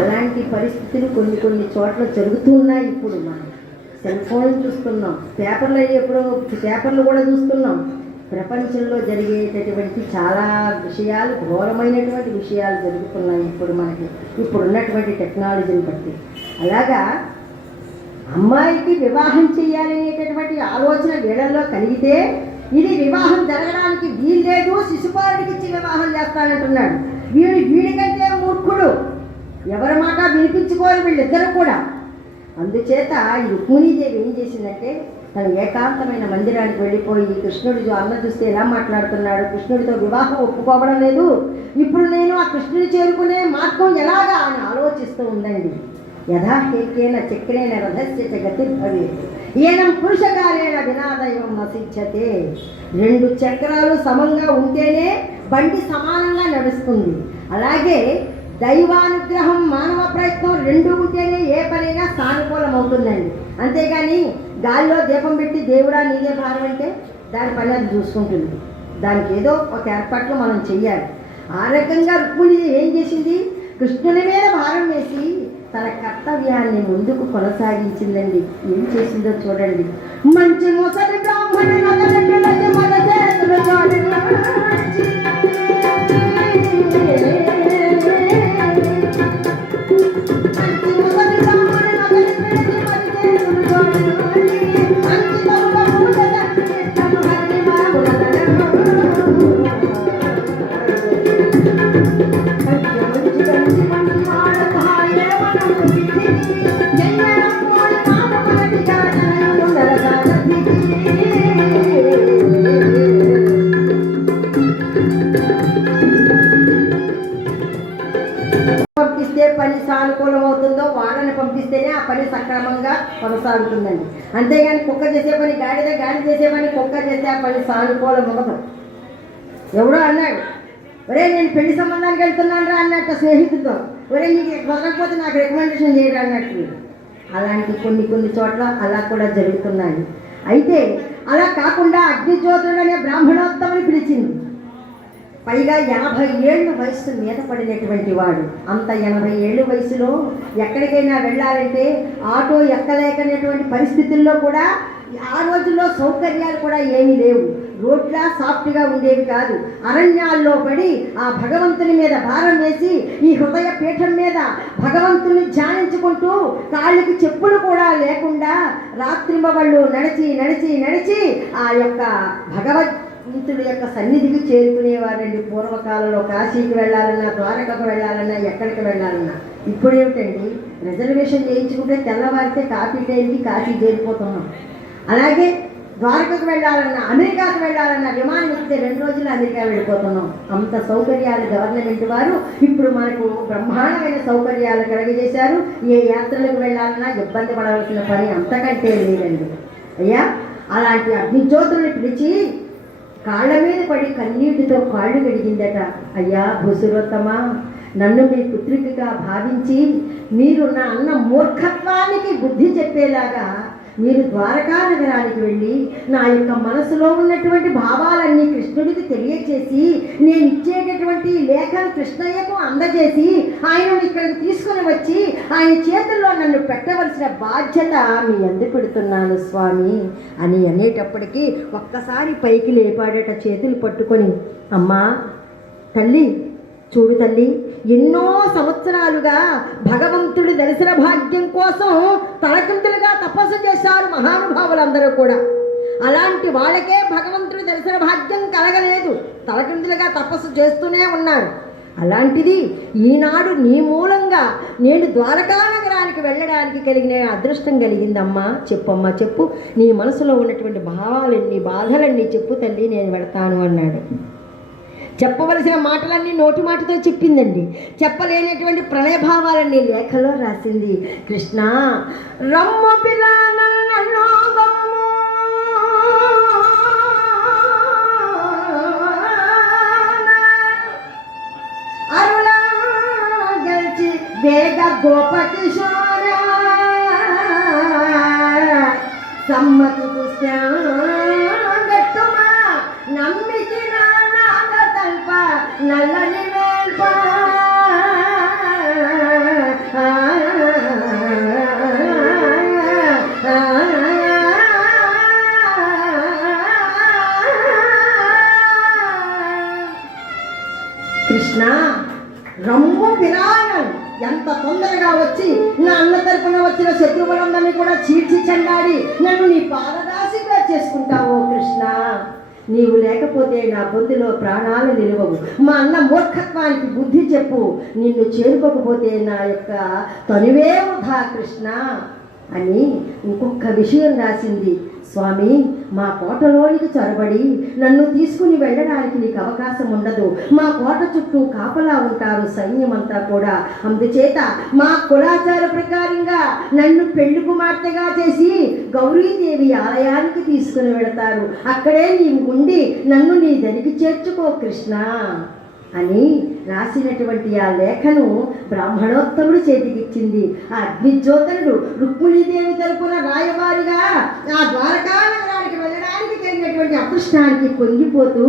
అలాంటి పరిస్థితులు కొన్ని చోట్ల జరుగుతున్నాయి. ఇప్పుడు మనం సెల్ ఫోన్ చూస్తున్నాం, పేపర్లు కూడా చూస్తున్నాం. ప్రపంచంలో జరిగేటటువంటి చాలా విషయాలు, ఘోరమైనటువంటి విషయాలు జరుగుతున్నాయి ఇప్పుడు మనకి, ఇప్పుడున్నటువంటి టెక్నాలజీని బట్టి. అలాగా అమ్మాయికి వివాహం చేయాలనేటటువంటి ఆలోచన వీళ్ళల్లో కలిగితే ఇది వివాహం జరగడానికి వీల్లేదు, శిశుపాలుడికి ఇచ్చి వివాహం చేస్తానంటున్నాడు. వీడికంటే మూర్ఖుడు. ఎవరి మాట వినిపించుకోవాలి వీళ్ళిద్దరూ కూడా. అందుచేత ఈ రుక్మిణీదేవి ఏం చేసిందంటే, తన ఏకాంతమైన మందిరానికి వెళ్ళిపోయి కృష్ణుడు అన్న చూస్తే ఎలా మాట్లాడుతున్నాడు, కృష్ణుడితో వివాహం ఒప్పుకోవడం లేదు, ఇప్పుడు నేను ఆ కృష్ణుని చేరుకునే మార్గం ఎలాగా అని ఆలోచిస్తూ ఉండండి. యథాహేకేన చక్రేణ రథస్య చ గతిర్భవేత్ ఏనం పురుషకాలేన వినాదైవం నసిచ్చతే. 2 చక్రాలు సమంగా ఉంటేనే బండి సమానంగా నడుస్తుంది. అలాగే దైవానుగ్రహం, మానవ ప్రయత్నం 2 ఉంటేనే ఏ పనైనా సానుకూలం అవుతుందండి. అంతేగాని గాలిలో దీపం పెట్టి దేవుడా నీదే భారం అంటే దాని పని అది చూసుకుంటుంది. దానికి ఏదో ఒక ఏర్పాట్లు మనం చెయ్యాలి. ఆ రకంగా రుక్మిణి ఏం చేసింది? కృష్ణుని మీద భారం వేసి తన కర్తవ్యాన్ని ముందుకు కొనసాగించిందండి. ఏం చేసిందో చూడండి. మంచి మొసలి బ్రాహ్మణ పంపిస్తే పని సానుకూలం అవుతుందో వాళ్ళని పంపిస్తేనే ఆ పని సక్రమంగా కొనసాగుతుందండి. అంతేగాని కుక్క చేసే పని గాడిద, గాడి చేసే పని కుక్క చేస్తే ఆ పని సానుకూలం అవ్వదు. ఎవడో అన్నాడు, ఒరే నేను పెళ్లి సంబంధానికి వెళ్తున్నాను రా అన్నట్టు స్నేహితులతో, ఒరే నీకు కుదరకపోతే నాకు రికమెండేషన్ చేయడం అన్నట్టు. అలాంటి కొన్ని చోట్ల అలా కూడా జరుగుతున్నాయి. అయితే అలా కాకుండా అగ్నిజ్యోతుడు అనే బ్రాహ్మణోత్తముని పిలిచింది. పైగా 80 ఏళ్ళు వయసు మీద పడినటువంటి వాడు. అంత 80 ఏళ్ళు వయసులో ఎక్కడికైనా వెళ్ళాలంటే ఆటో ఎక్కలేకనేటువంటి పరిస్థితుల్లో కూడా ఆ రోజుల్లో సౌకర్యాలు కూడా ఏమీ లేవు. రోడ్లా సాఫ్ట్గా ఉండేవి కాదు. అరణ్యాల్లో పడి ఆ భగవంతుని మీద భారం వేసి ఈ హృదయ పీఠం మీద భగవంతుని ధ్యానించుకుంటూ కాళ్ళకి చెప్పులు కూడా లేకుండా రాత్రింబవళ్ళు నడిచి ఆ యొక్క భగవంతుడి యొక్క సన్నిధికి చేరుకునేవారండి. పూర్వకాలంలో కాశీకి వెళ్ళాలన్నా, ద్వారకకు వెళ్ళాలన్నా, ఎక్కడికి వెళ్ళాలన్నా. ఇప్పుడు ఏమిటండి, రిజర్వేషన్ చేయించుకుంటే తెల్లవారితే కాఫీ టైంకి కాశీ చేరిపోతున్నాం. అలాగే ద్వారకకు వెళ్ళాలన్నా, అమెరికాకు వెళ్ళాలన్నా విమానం ఎక్కితే 2 రోజులు అమెరికా వెళ్ళిపోతున్నాం. అంత సౌకర్యాలు గవర్నమెంట్ వారు ఇప్పుడు మనకు బ్రహ్మాండమైన సౌకర్యాలు కలగజేశారు. ఏ యాత్రలకు వెళ్ళాలన్నా ఇబ్బంది పడవలసిన పని అంతకంటే లేదండి. అయ్యా, అలాంటి అగ్నిజ్యోతుల్ని పిలిచి కాళ్ళ మీద పడి కన్నీటితో కాళ్ళు కడిగిందట. అయ్యా భూసురోత్తమా, నన్ను మీ పుత్రికగా భావించి మీరు నా అన్న మూర్ఖత్వానికి బుద్ధి చెప్పేలాగా మీరు ద్వారకా నగరానికి వెళ్ళి నా యొక్క మనసులో ఉన్నటువంటి భావాలన్నీ కృష్ణుడికి తెలియచేసి నేను ఇచ్చేటటువంటి లేఖను కృష్ణయ్యకు అందజేసి ఆయనను ఇక్కడికి తీసుకుని వచ్చి ఆయన చేతుల్లో నన్ను పెట్టవలసిన బాధ్యత మీ అందు పెడుతున్నాను స్వామి అని అనేటప్పటికీ ఒక్కసారి పైకి లేపాడట చేతులు పట్టుకొని. అమ్మా తల్లి, చూడు తల్లి, ఎన్నో సంవత్సరాలుగా భగవంతుడి దర్శన భాగ్యం కోసం తలకిందులుగా తపస్సు చేశారు మహానుభావులందరూ కూడా. అలాంటి వాళ్ళకే భగవంతుడి దర్శన భాగ్యం కలగలేదు, తలకిందులుగా తపస్సు చేస్తూనే ఉన్నారు. అలాంటిది ఈనాడు నీ మూలంగా నేను ద్వారకా నగరానికి వెళ్ళడానికి కలిగిన అదృష్టం కలిగిందమ్మా. చెప్పమ్మా, చెప్పు, నీ మనసులో ఉన్నటువంటి భావాలన్నీ, బాధలన్నీ చెప్పు తల్లి, నేను వెళతాను అన్నాడు. చెప్పవలసిన మాటలన్నీ నోటి మాటతో చెప్పిందండి. చెప్పలేనటువంటి ప్రణయభావాలన్నీ లేఖలో రాసింది. కృష్ణ రమ్ము పిల్లనో అరుణ గెలిచి వేగ గోపకిశోర సమ్మతి గట్టుమా నమ్మిచిన నల్లని వేల్ప కృష్ణ రమ్ము పిరాణం ఎంత తొందరగా వచ్చి నా అన్న తరపున వచ్చిన శత్రువులందరినీ కూడా చీల్చి చెండాడి నన్ను నీ పాదదాసిగా చేసుకుంటావో కృష్ణ. నీవు లేకపోతే నా బొందులో ప్రాణాలు నిలవవు. మా అన్న మూర్ఖత్వానికి బుద్ధి చెప్పు. నిన్ను చేరుకోకపోతే నా యొక్క తనువే వృధా కృష్ణ అని ఇంకొక విషయం రాసింది. స్వామి, మా కోటలోనికి చొరబడి నన్ను తీసుకుని వెళ్ళడానికి నీకు అవకాశం ఉండదు. మా కోట చుట్టూ కాపలా ఉంటారు సైన్యమంతా కూడా. అందుచేత మా కులాచార ప్రకారంగా నన్ను పెళ్లి కుమార్తెగా చేసి గౌరీదేవి ఆలయానికి తీసుకుని వెళతారు. అక్కడే నీవు ఉండి నన్ను నీ దరికి చేర్చుకో కృష్ణ అని రాసినటువంటి ఆ లేఖను బ్రాహ్మణోత్తముడు చేతికిచ్చింది. ఆ అగ్నిజ్యోతనుడు రుక్మిణీదేవి తరపున రాయవారిగా ఆ ద్వారకా నగరానికి వెళ్ళడానికి కలిగినటువంటి అదృష్టానికి పొంగిపోతూ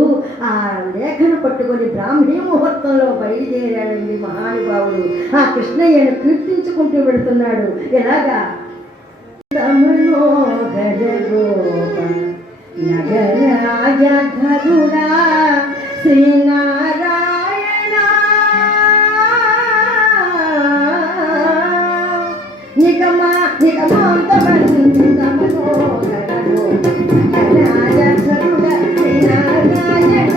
ఆ లేఖను పట్టుకొని బ్రాహ్మీ ముహూర్తంలో బయలుదేరాడండి మహానుభావుడు. ఆ కృష్ణయ్యను కీర్తించుకుంటూ వెళుతున్నాడు. ఎలాగా? నగరాజధరుడా శ్రీనారాయణ నిగమాంతవంతిత మనోహరో నగరాజధరుడా శ్రీనారాయణ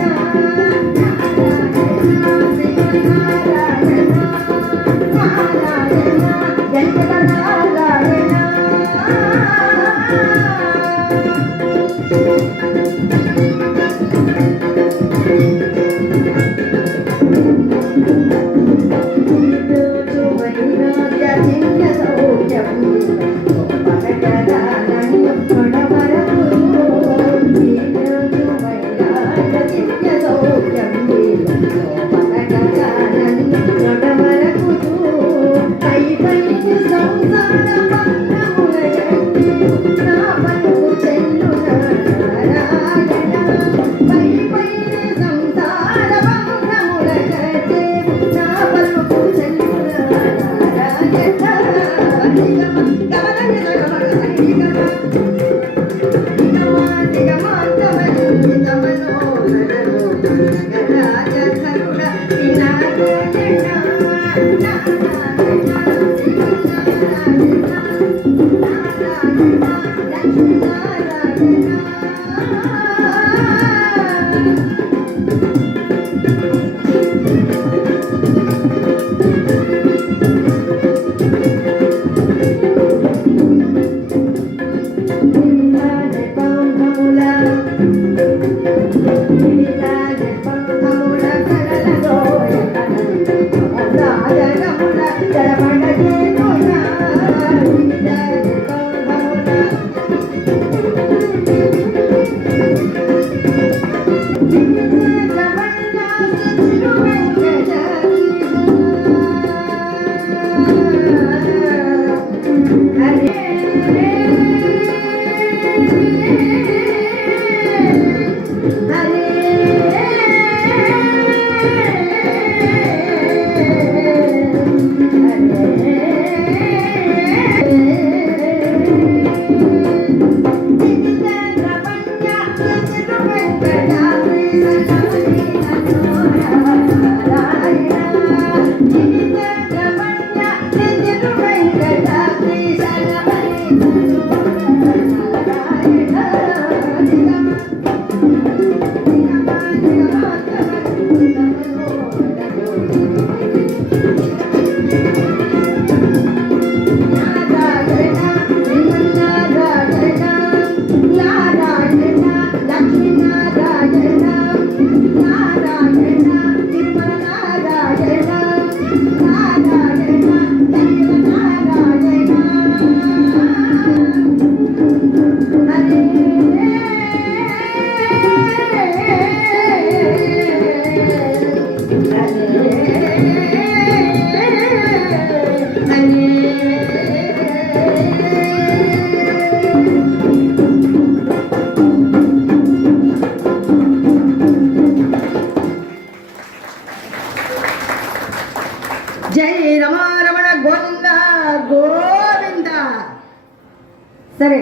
సరే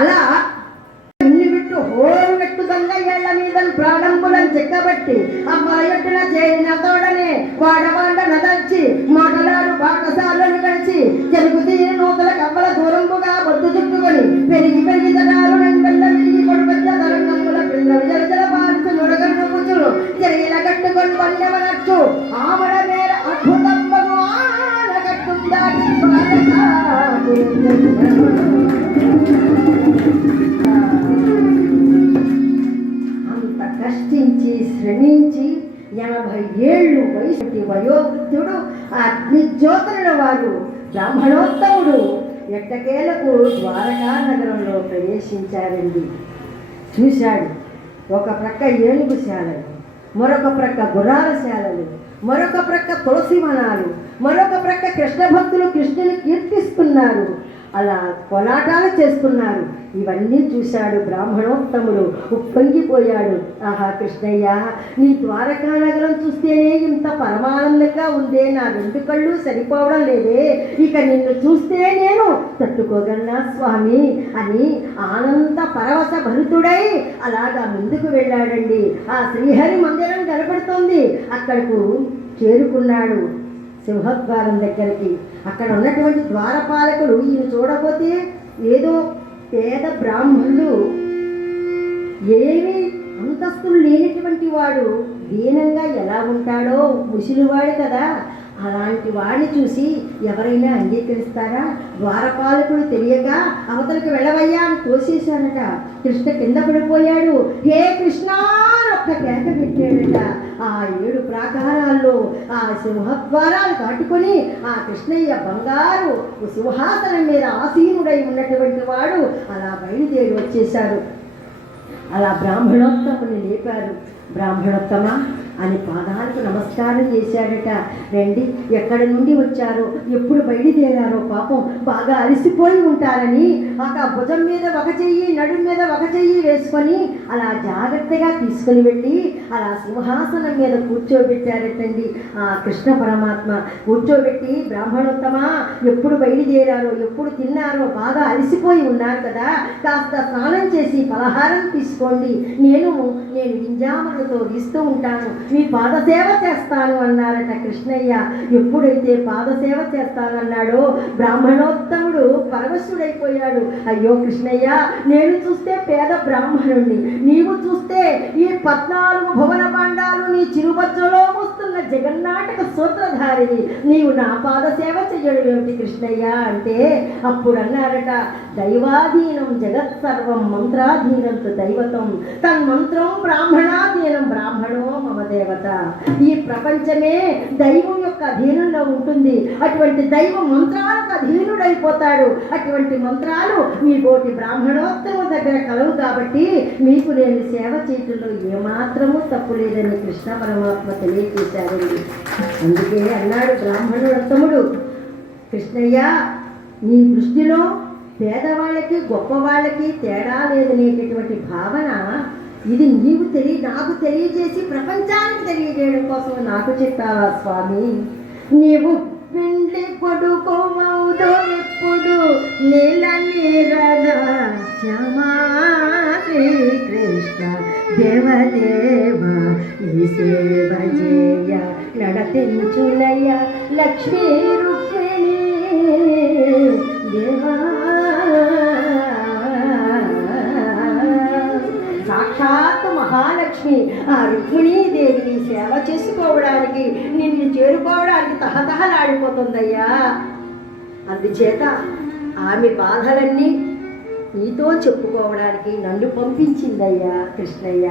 అలా ఇన్ని విట్టు హోరు వెట్టు దొంగ ఏళ్ల మీద ప్రాణంబులను చెక్కబట్టి అబ్బాయొట్టున చేరిన తోడనే వాడవాడ నదల్చి మాటలాడు పాఠశాలను కలిసి చెరుకు తీరి నూతల కవ్వల దూరంపుగా బొద్దు చుట్టుకొని పెరిగి పెరిగి తనాలు వెంబెల్ల విరిగి కొడుపెద్ద తరంగముల పిల్లలు జలజల పారుతూ నుడగను కూతురు చెరిగిల కట్టుకొని వన్యమనట్టు ఆమడ మేర అద్భుతంబగు ఆనగట్టు దాటి అంత కష్టించి శ్రమించి 80 ఏళ్ళు వయసు వయోవృద్ధుడు ఆ అగ్నిజ్యోతుల వారు బ్రాహ్మణోత్తముడు ఎట్టకేలకు ద్వారకా నగరంలో ప్రవేశించారండి. చూశాడు ఒక ప్రక్క ఏనుగుశాలను, మరొక ప్రక్క గుర్రాలశాలలు, మరొక ప్రక్క తులసి వనాలు, మరొక ప్రక్క కృష్ణ భక్తులు కృష్ణుని కీర్తిస్తున్నారు, అలా కోలాటాలు చేస్తున్నారు. ఇవన్నీ చూశాడు బ్రాహ్మణోత్తముడు, ఉప్పొంగిపోయాడు. ఆహా కృష్ణయ్య, నీ ద్వారకా నగరం చూస్తేనే ఇంత పరమానందంగా ఉందే, నా 2 కళ్ళు సరిపోవడం లేదే, ఇక నిన్ను చూస్తే నేను తట్టుకోగలనా స్వామి అని ఆనంద పరవశ భరితుడై అలాగా ముందుకు వెళ్ళాడండి. ఆ శ్రీహరి మందిరం కనపడుతోంది, అక్కడకు చేరుకున్నాడు సింహద్వారం దగ్గరికి. అక్కడ ఉన్నటువంటి ద్వారపాలకులు ఈయన చూడబోతే ఏదో పేద బ్రాహ్మణులు, ఏమీ అంతస్తులు లేనటువంటి వాడు దీనంగా ఎలా ఉంటాడో, ముసిలివాడు కదా, అలాంటి వాడిని చూసి ఎవరైనా అంగీకరిస్తారా? ద్వారపాలకుడు తెలియక అవతలికి వెళ్ళవయ్యా అని తోసేశాడట. కృష్ణ కింద పడిపోయాడు. హే కృష్ణ ఒక్క కేక పెట్టాడట. ఆ 7 ప్రాకారాల్లో ఆ సింహద్వారాలు దాటుకొని ఆ కృష్ణయ్య బంగారు సింహాసనం మీద ఆసీనుడై ఉన్నటువంటి వాడు అలా బయలుదేరి వచ్చేశాడు. అలా బ్రాహ్మణోత్తముని లేపారు. బ్రాహ్మణోత్తమ అని పాదాలకు నమస్కారం చేశాడట. రండి, ఎక్కడి నుండి వచ్చారో, ఎప్పుడు బయలుదేరారో, పాపం బాగా అలసిపోయి ఉంటారని ఆ భుజం మీద ఒక చెయ్యి, నడుం మీద ఒక చెయ్యి వేసుకొని అలా జాగ్రత్తగా తీసుకుని వెళ్ళి అలా సింహాసనం మీద కూర్చోబెట్టారటండి. ఆ కృష్ణ పరమాత్మ కూర్చోబెట్టి, బ్రాహ్మణోత్తమ ఎప్పుడు బయలుదేరారో, ఎప్పుడు తిన్నారో, బాగా అలసిపోయి ఉన్నారు కదా, కాస్త స్నానం చేసి పలహారం తీసుకోండి, నేను వింజామలతో ఇస్తూ ఉంటాను, మీ పాదసేవ చేస్తాను అన్నారట కృష్ణయ్య. ఎప్పుడైతే పాదసేవ చేస్తానన్నాడో బ్రాహ్మణోత్తముడు పరవశుడైపోయాడు. అయ్యో కృష్ణయ్య, నేను చూస్తే పేద బ్రాహ్మణుణ్ణి, నీవు చూస్తే ఈ 14 భువన భాండాలు నీ చిరుబచ్చలో వస్తున్న జగన్నాటక సూత్రధారిని, నీవు నా పాదసేవ చెయ్యడం ఏమిటి కృష్ణయ్య అంటే అప్పుడు అన్నారట, దైవాధీనం జగత్ సర్వం మంత్రాధీనంతో దైవతం తన్మంత్రం బ్రాహ్మణాధీనం బ్రాహ్మణో మమ దేవత. ఈ ప్రపంచమే దైవం యొక్క అధీనంలో ఉంటుంది. అటువంటి దైవ మంత్రాలకు అధీనుడైపోతాడు. అటువంటి మంత్రాలు మీ బోటి బ్రాహ్మణోత్తమ దగ్గర కలవు కాబట్టి మీకు నేను సేవ చేయడంలో ఏమాత్రమూ తప్పు లేదని కృష్ణ పరమాత్మ తెలియజేశారండి. అందుకే అన్నాడు బ్రాహ్మణోత్తముడు, కృష్ణయ్య, నీ దృష్టిలో పేదవాళ్ళకి గొప్పవాళ్ళకి తేడా లేదనేటటువంటి భావన ఇది నాకు తెలియజేసి ప్రపంచానికి తెలియజేయడం కోసం నాకు చెప్పావా స్వామి? నీవు పిండి కొడుకోమవుదో ఎప్పుడు నీల నీరద శ్యామా శ్రీకృష్ణ దేవదేవ ఈ సేవ చేయ నడతించులయ లక్ష్మీ రుక్మిణి దేవా. సాక్షాత్తు మహాలక్ష్మి ఆ రుక్మిణీదేవిని సేవ చేసుకోవడానికి, నిన్ను చేరుకోవడానికి తహతహలాడిపోతుందయ్యా. అందుచేత ఆమె బాధలన్నీ నీతో చెప్పుకోవడానికి నన్ను పంపించిందయ్యా కృష్ణయ్య.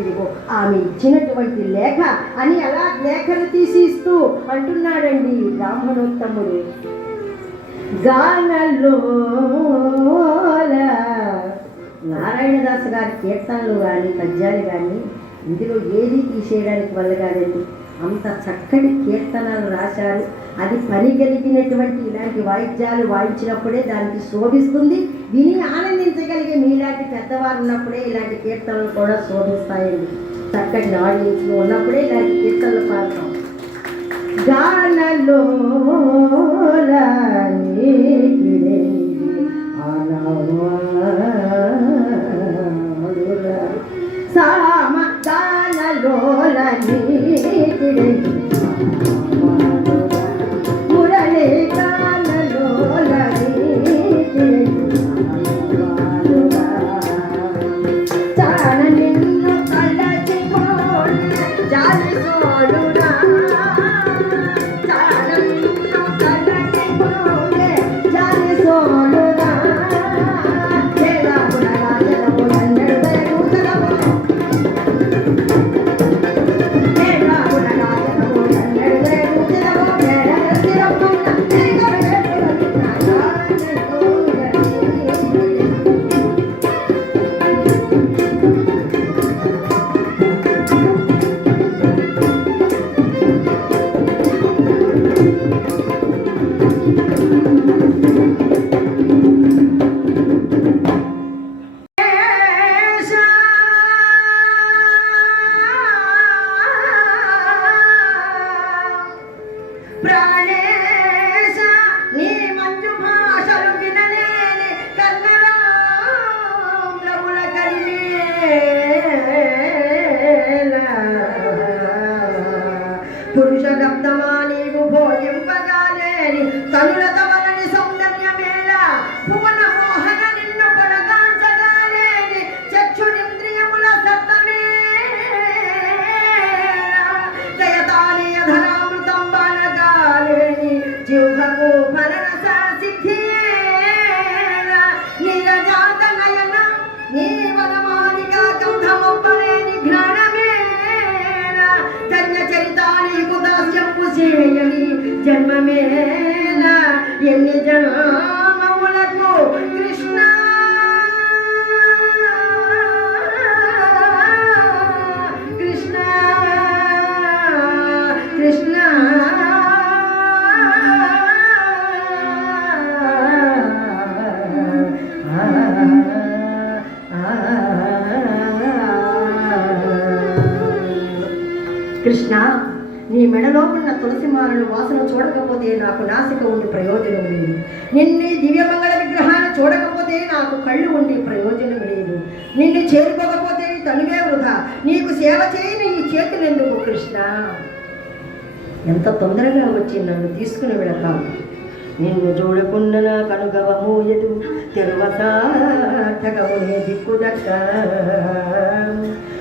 ఇదిగో ఆమె ఇచ్చినటువంటి లేఖ అని అలా లేఖను తీసి ఇస్తూ అంటున్నాడండి బ్రాహ్మణోత్తముడు. గానలో నారాయణదాసు గారి కీర్తనలు కానీ పద్యాలు కానీ ఇందులో ఏది తీసేయడానికి వల్ల కాదండి. అంత చక్కటి కీర్తనలు రాశారు. అది పని కలిగినటువంటి ఇలాంటి వాయిద్యాలు వాయించినప్పుడే దానికి శోభిస్తుంది. విని ఆనందించగలిగే మీలాంటి పెద్దవారు ఉన్నప్పుడే ఇలాంటి కీర్తనలు కూడా శోభిస్తాయండి. చక్కటి ఆడియన్స్లో ఉన్నప్పుడే ఇలాంటి కీర్తనలు పాడతాం. గానలో సామ గానలోలని మురళి గానలోలని చాన నిన్ను కలచిపోడు జాలి సోడునా, చాన నిన్ను కలచిపోడే జాలి సోడునా, జలమునగా జలమునన్నడు దయముతలము, జలమునగా జలము పురుష గప్తమా నీవు భోగింపగాలేని తనులత వలని సౌందర్యమేళ భువన మోహన నిన్ను పడగాంచగాలేని చక్షురింద్రియముల జయతానీయ ధరామృతం బాలగాలేని జిహ్వకు ఫలరస సిద్ధియేన నీరజాత నయన నీ వనమాలిక కంఠమొప్పలేని ఘ్రాణమేన ధన్య చరితానీకు దాస్యంపు చేయని జన్మమేన ఎన్ని జన్మములకు కృష్ణ కృష్ణ కృష్ణ కృష్ణ, నీ మెడలో ఉన్న తులసిమాలను వాసన చూడకపోతే నాకు నాసిక ఉండి ప్రయోజనం లేదు. నిన్ను దివ్యమంగళ విగ్రహాన్ని చూడకపోతే నాకు కళ్ళు ఉండి ప్రయోజనం లేదు. నిన్ను చేరుకోకపోతే నీ తనువే వృధా. నీకు సేవ చేయని నీ చేతులు ఎందుకు కృష్ణ? ఎంత తొందరగా వచ్చి నన్ను తీసుకుని వెళతాను. నిన్ను చూడకుండా నా కనుగవము ఎదు తెరువసాటగమునే దిక్కుదక్క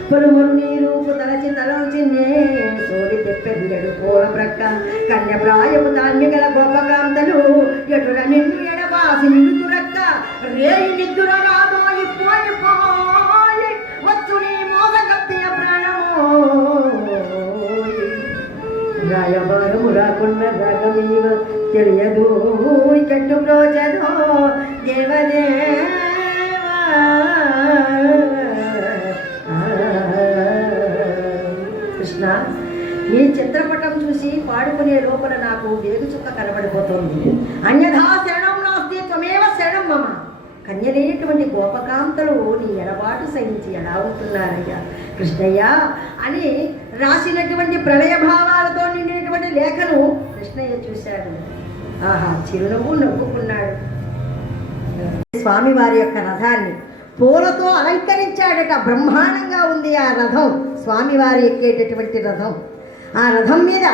పొలుమురు నీ రూపు తలచి తలచి నేను సోడి తెప్పెల్లెడు పూల ప్రక్క కన్యప్రాయము ధాన్యగల గోపకాంతలు ఎటుల నిన్ను ఎడబాసి నిలుతురక్క రేయి నిద్దుర రాదోయి పోయి పోయి వచ్చు నీ మోసగప్పియ ప్రాణమో రాయబారము రాకున్న రాగమీవ తెలియదు చెట్టు రోజదో దేవదేవా. కృష్ణ, నీ చిత్రపటం చూసి పాడుకునే లోపల నాకు వేగుచుక్క కనబడిపోతుంది. అన్యథా శరణం నాస్తి త్వమేవ శరణం మమ. కన్యలేనటువంటి గోపకాంతలు నీ ఎడబాటు సహించి ఎలా ఉంటున్నారయ్యా కృష్ణయ్య అని రాసినటువంటి ప్రళయ భావాలతో నిండినటువంటి లేఖను కృష్ణయ్య చూశాడు. ఆహా, చిరునవ్వు నవ్వుకున్నాడు. స్వామివారి యొక్క రథాన్ని పూలతో అలంకరించాడట. బ్రహ్మాండంగా ఉంది ఆ రథం, స్వామివారి ఎక్కేటటువంటి రథం. ఆ రథం మీద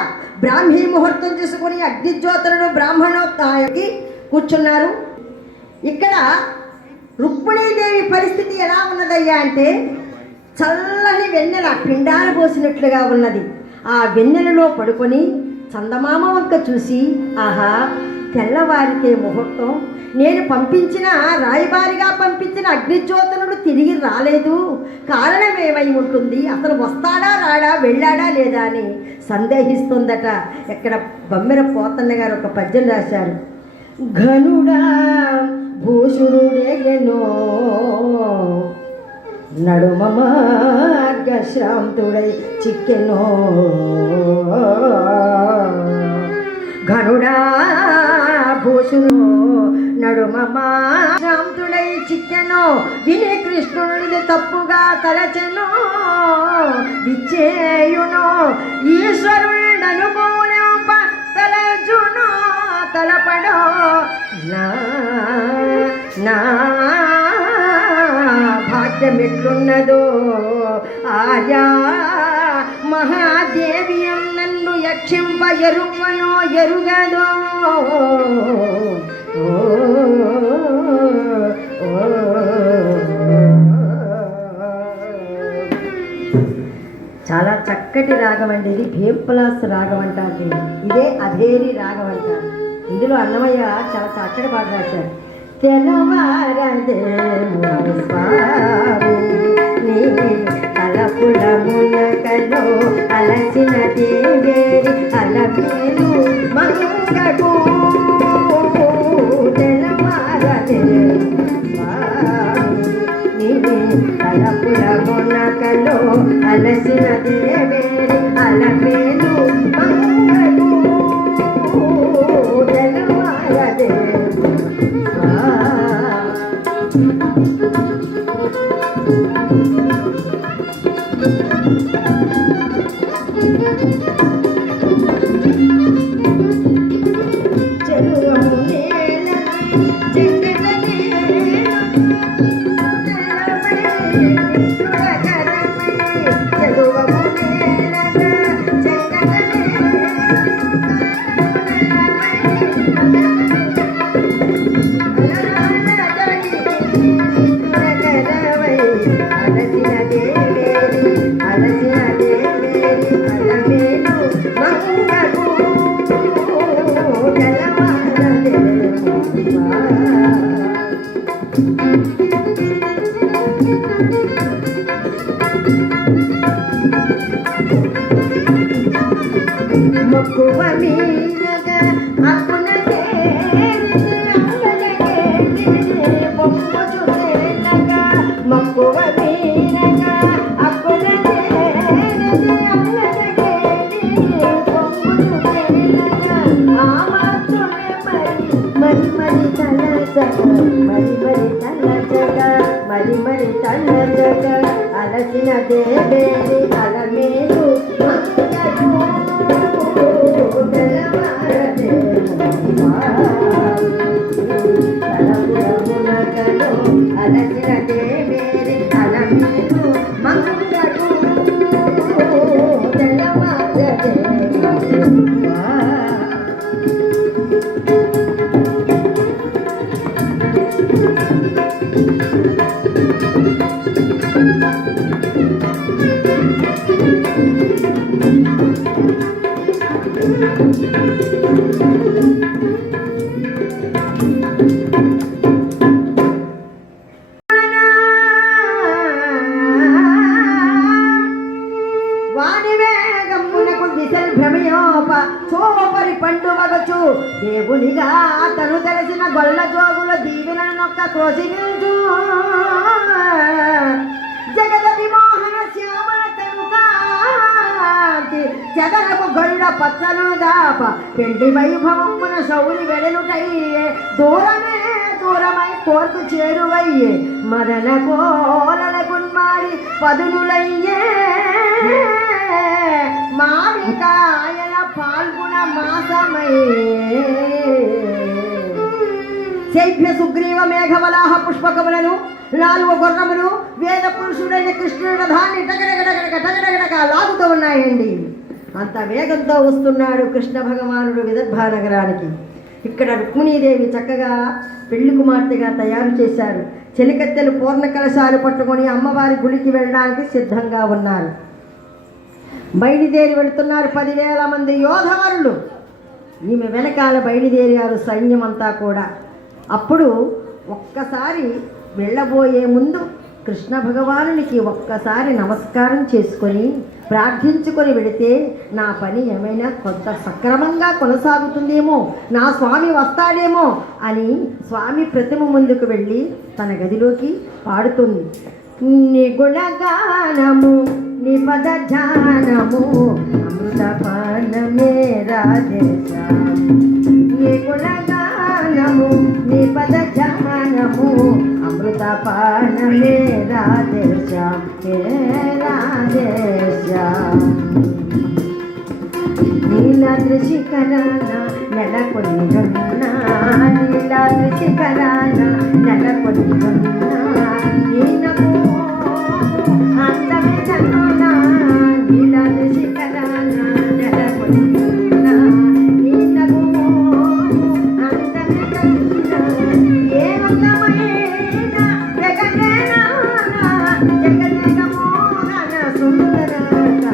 బ్రాహ్మీ ముహూర్తం చేసుకుని అగ్నిజ్యోతులను బ్రాహ్మణోత్తాయకి కూర్చున్నారు. ఇక్కడ రుక్మిణీదేవి పరిస్థితి ఎలా ఉన్నదయ్యా అంటే చల్లని వెన్నెల పిండాలు పోసినట్లుగా ఉన్నది. ఆ వెన్నెలలో పడుకొని చందమామ వంక చూసి, ఆహా తెల్లవారితే ముహూర్తం, నేను పంపించిన రాయబారిగా పంపించిన అగ్నిజ్యోతనుడు తిరిగి రాలేదు, కారణం ఏమై ఉంటుంది, అసలు వస్తాడా రాడా వెళ్ళాడా లేదా అని సందేహిస్తుందట. ఇక్కడ బమ్మెర పోతన్న గారు ఒక పద్యం రాశారు. ఘనుడా భూషురుడేగెనో నడుమ మార్గశ్రాంతుడై చిక్కెనో ఘనుడా భూషుడు నడుమ మార్గశ్రాంతుడై చిక్కెనో విని కృష్ణుడిని తప్పుగా తలచెనో విచ్చేయునో ఈశ్వరుడనుకోలేప తలచునో తలపడో నా భాగ్యమెట్లున్నదో ఆయా మహాదేవియం నన్ను యక్షింప ఎరువనో ఎరుగదో. చాలా చక్కటి రాగం అండి ఇది. భీంపలాస్ రాగం అంటారు, ఇదే అధేరి రాగం అంటారు. ఇందులో అన్నమయ్య చాలా చక్కటి పాట రాశారు. తెలవారదేముని స్వామి నీ తలపుల మునకలో అలసిన దేవేరి అలమేలు మంగకు. తెలవారదేముని స్వామి నీ తలపుల మునకలో అలసిన దేవేరి అలమేలు మంగకు. మక్కువ మీరగా అక్కున మక్కువ మీరగా అక్కున మరి మరి తన జగ అలసిన దేవేరి అలమేలు అలసిన దేవేరి అలమేలు మంగళు చూపరి పండు మగచు దేవునిగా తను తెలిసిన గొల్ల జోగుల దీవెనొక్క క్రోసిమించు జగదతి మోహన శ్యామల తనుకాంతి చెదరపు గొల్ల పచ్చను దాప పెండి వైభవమున శౌరి వెడలుటయ్యే దూరమై కోర్కు చేరువయ్యే మరణ కోలల గున్మారి పదునులయ్యే మామికాయల పాల్గొన మాసమై శైభ్య సుగ్రీవ మేఘవలాహ పుష్పకములను 4 గుర్రములు వేద పురుషుడైన కృష్ణుడి రథాన్ని టగడగడగడగడగడగ లాగుతూ ఉన్నాయండి. అంత వేగంతో వస్తున్నాడు కృష్ణ భగవానుడు విదర్భ నగరానికి. ఇక్కడ రుక్మిణీదేవి చక్కగా పెళ్లి కుమార్తెగా తయారు చేశారు. చెలికత్తెలు పూర్ణ కలశాలు పట్టుకొని అమ్మవారి గుడికి వెళ్ళడానికి సిద్ధంగా ఉన్నారు. బయలుదేరి వెళుతున్నారు 10,000 మంది యోధవరులు. ఈమె వెనకాల బయలుదేరారు సైన్యం అంతా కూడా. అప్పుడు ఒక్కసారి వెళ్ళబోయే ముందు కృష్ణ భగవానునికి ఒక్కసారి నమస్కారం చేసుకొని ప్రార్థించుకొని వెళితే నా పని ఏమైనా కొంత సక్రమంగా కొనసాగుతుందేమో, నా స్వామి వస్తాడేమో అని స్వామి ప్రతిమ ముందుకు వెళ్ళి తన గదిలోకి పాడుతుంది. నిగుణగానము నిపద ధ్యానము అమృతపానమే రాజేశ. నిగుణగానము నిపద ధ్యానము అమృతపానమే రాజేశ హే రాజేశ. నీలాద్రి శిఖరాన నెలకొని గన్నా, నీలాద్రి శిఖరాన నెలకొని గన్నా, నీనకు అందమే చన్నా, నీలాద్రి శిఖరాన నెలకొని గన్నా, నీనకు అందమే చన్నా. ఏ అందమైన జగదేనా జగదేక మోహన సుందరత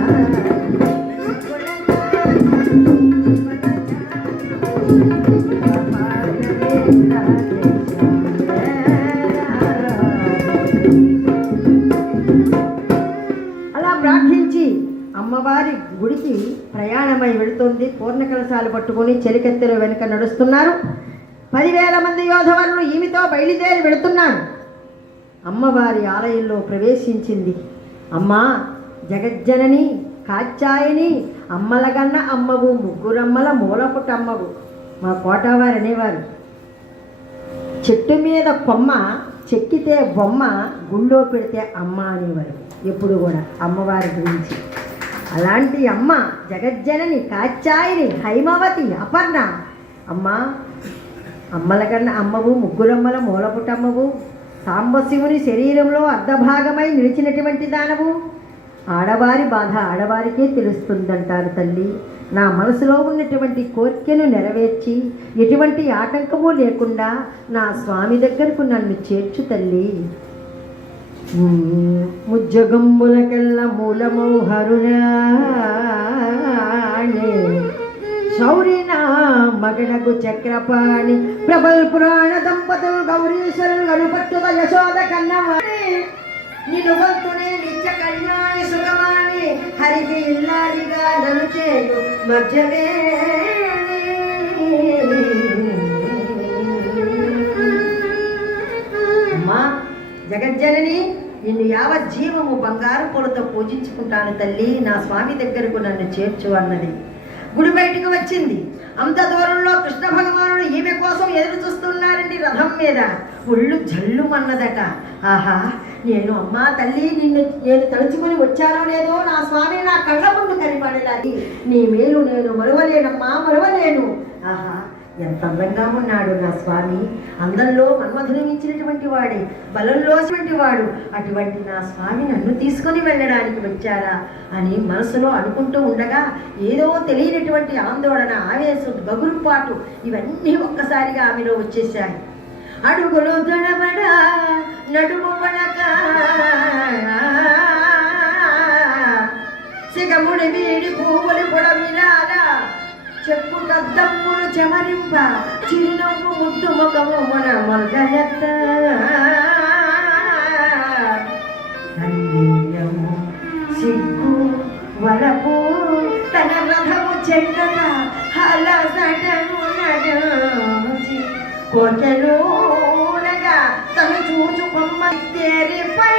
అలా ప్రార్థించి అమ్మవారి గుడికి ప్రయాణమై వెళుతుంది. పూర్ణ కలశాలు పట్టుకొని చెలికెత్తెలు వెనుక నడుస్తున్నారు. 10,000 మంది యోధవరులు ఈమెతో బయలుదేరి వెళుతున్నారు. అమ్మవారి ఆలయంలో ప్రవేశించింది. అమ్మా జగజ్జనని కాచాయని అమ్మలగన్న అమ్మవు, ముగ్గురమ్మల మూలపుటమ్మవు. మా కోటవారు అనేవారు, చెట్టు మీద కొమ్మ చెక్కితే బొమ్మ, గుళ్ళో పెడితే అమ్మ అనేవారు ఎప్పుడు కూడా అమ్మవారి గురించి. అలాంటి అమ్మ జగజ్జనని కాచాయని హైమవతి అపర్ణ. అమ్మ అమ్మలగన్న అమ్మవు, ముగ్గురమ్మల మూలపుటమ్మవు, సాంబశివుని శరీరంలో అర్ధభాగమై నిలిచినటువంటి దానవు. ఆడవారి బాధ ఆడవారికే తెలుస్తుందంటారు తల్లి. నా మనసులో ఉన్నటువంటి కోరికను నెరవేర్చి ఎటువంటి ఆటంకము లేకుండా నా స్వామి దగ్గరకు నన్ను చేర్చు తల్లి. ముజ్జగమ్ములకెల్ల మూలమోహరుణాణి శౌరినా మగడకు చక్రపాణి ప్రబల్ పురాణ దంపతులు గౌరీశ్వరులు గనుపట్టుద యశోద కన్నవాణి నిన్ను భక్తునే నిత్య కళ్యాణి సుఖమాని హరికి ఇల్లాలిగా నను చేయు మధ్యమే జగజ్జనని, నిన్ను యావజ్జీవము బంగారు పూలతో పూజించుకుంటాను తల్లి, నా స్వామి దగ్గరకు నన్ను చేర్చు అన్నది. గుడి బయటకు వచ్చింది. అంత దూరంలో కృష్ణ భగవానుడు ఈమె కోసం ఎదురు చూస్తున్నారండి రథం మీద. ఒళ్ళు జల్లుమన్నదట. ఆహా, నేను అమ్మా తల్లి నేను తలుచుకుని వచ్చానో లేదో నా స్వామి నా కళ్ళ ముందు కనిపడేలాగి, నీ మేలు నేను మరువలేనమ్మా, మరువలేను. ఆహా, ఎంత అందంగా ఉన్నాడు నా స్వామి, అందంలో మన్మధుని మించినటువంటి వాడే, బలంలో వాడు. అటువంటి నా స్వామి నన్ను తీసుకొని వెళ్ళడానికి వచ్చారా అని మనసులో అనుకుంటూ ఉండగా ఏదో తెలియనటువంటి ఆందోళన, ఆవేశం, గగురుపాటు ఇవన్నీ ఒక్కసారిగా ఆమెలో వచ్చేసాయి. అడుగులు దడబడ నడుము వడక సిగముడి వీడి పువ్వులు పొడవిరారా, చెప్పు కద్దమ్ములు చెమరింప చిరునవ్వు ముద్దు ముఖము మన మొలగలెత్త సిగ్గు వలపు తన రథము చెక్కక హలసటను నడుచి కోటలుగా తను చూచు కొమ్మ తేరిపై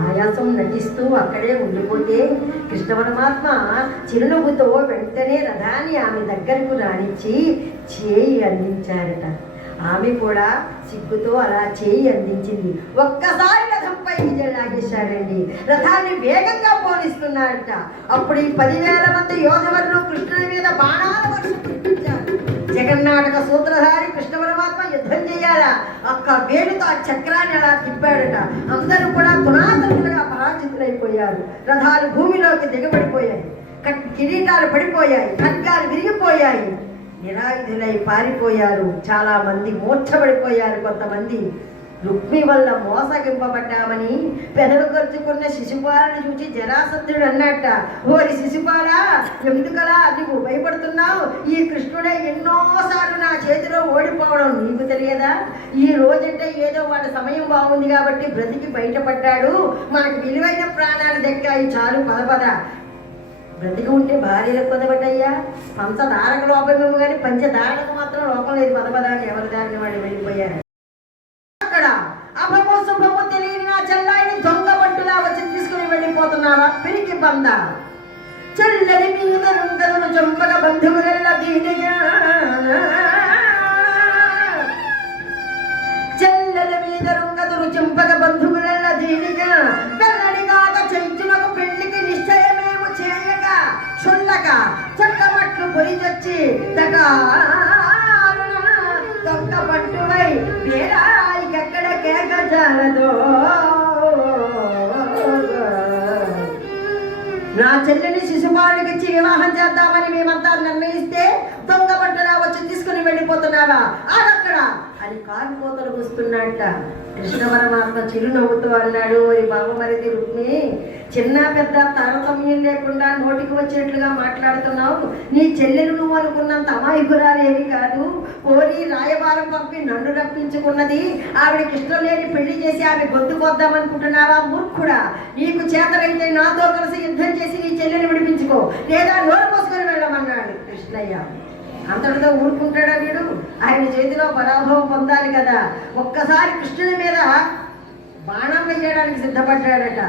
ఆయాసం నటిస్తూ అక్కడే ఉండిపోతే కృష్ణ పరమాత్మ చిరునవ్వుతో వెంటనే రథాన్ని ఆమె దగ్గరకు రానిచ్చి చేయి అందించారట. ఆమె కూడా సిగ్గుతో అలా చేయి అందించింది. ఒక్కసారి రథంపై విజయం లాగేశాడండి. రథాన్ని వేగంగా పోనిస్తున్నారట. అప్పుడు ఈ 10,000 మంది యోధవరులు కృష్ణుని మీద బాణాల వర్షం కురిపించారు. జగన్నాటక సూత్రధారి కృష్ణ పరమాత్మ యుద్ధం చేయాలా, ఒక్క వేలుతో ఆ చక్రాన్ని అలా తిప్పాడట. అందరూ కూడా తునాతులుగా పరాజితులైపోయారు. రథాలు భూమిలోకి దిగబడిపోయాయి, కిరీటాలు పడిపోయాయి, ఖడ్గాలు విరిగిపోయాయి, నిరాయుధులై పారిపోయారు. చాలా మంది మూర్ఛపడిపోయారు. కొంతమంది రుక్మి వల్ల మోసగింపబడ్డామని పెదవి ఖర్చుకున్న శిశుపాలను చూసి జరాసంధుడు అన్నట్ట, ఓరి శిశుపాలా, ఎందుకలా నువ్వు భయపడుతున్నావు? ఈ కృష్ణుడే ఎన్నోసార్లు నా చేతిలో ఓడిపోవడం నీకు తెలియదా? ఈ రోజంటే ఏదో వాళ్ళ సమయం బాగుంది కాబట్టి బ్రతికి బయటపడ్డాడు, మనకు విలువైన ప్రాణాలు దక్కాయి, చాలు పద. బ్రతికి ఉంటే భార్యలకు పదపడ్డయ్యా, పంచదారకు లోపమేమో కానీ పంచదారకు మాత్రం లోపం లేదు. పదపదాన్ని ఎవరి దారిని వాళ్ళు వెళ్ళిపోయారు. అక్కడ అభము శుభము తెలియని నా చెల్లాయిని దొంగ పట్టులా వచ్చి తీసుకుని వెళ్ళిపోతున్నారా పిరికి బంద. చెల్లెలి మీద రుంగదును చంపక బంధువుల దీనిగా, చెల్లెల మీద రుంగదును చంపక బంధువుల దీనిగా, పెళ్ళడిగాక చైతునకు పెళ్లికి నిశ్చయమేమో చేయక చుల్లక చక్కమట్లు పొరిచొచ్చి దొంగ పట్టువై వేరాయికెక్కడ కేక చాలదో. నా చెల్లిని శిశుపాలుడికి ఇచ్చి వివాహం చేద్దామని మేమంతా నిర్ణయిస్తే దొంగ పట్టులా వచ్చి తీసుకుని వెళ్ళిపోతున్నావా ఆడక్కడ అని కాలిపోతలు వస్తున్నట్ట. కృష్ణ పరమాత్మ చిరునవ్వుతూ అన్నాడు, ఓరి బావమరిది రుక్మి, చిన్న పెద్ద తారతమ్యం లేకుండా నోటికి వచ్చినట్లుగా మాట్లాడుతున్నావు. నీ చెల్లెలు నువ్వు అనుకున్నంత అమాయకురాలు ఏమి కాదు. కోరి రాయబారం పంపి నన్ను రప్పించుకున్నది. ఆవిడ ఇష్టం లేని పెళ్లి చేసి ఆమె గొంతుకొద్దామనుకుంటున్నావా మూర్ఖుడా? నీకు చేతనైతే నాతో కలిసి యుద్ధం చేసి నీ చెల్లెని విడిపించుకో, లేదా నోరు పోసుకొని వెళ్ళమన్నాడు కృష్ణయ్య. అంతటితో ఊరుకుంటాడా వీడు? ఆయన చేతిలో పరాభవం పొందాలి కదా. ఒక్కసారి కృష్ణుని మీద బాణం వేయడానికి సిద్ధపడ్డాడట.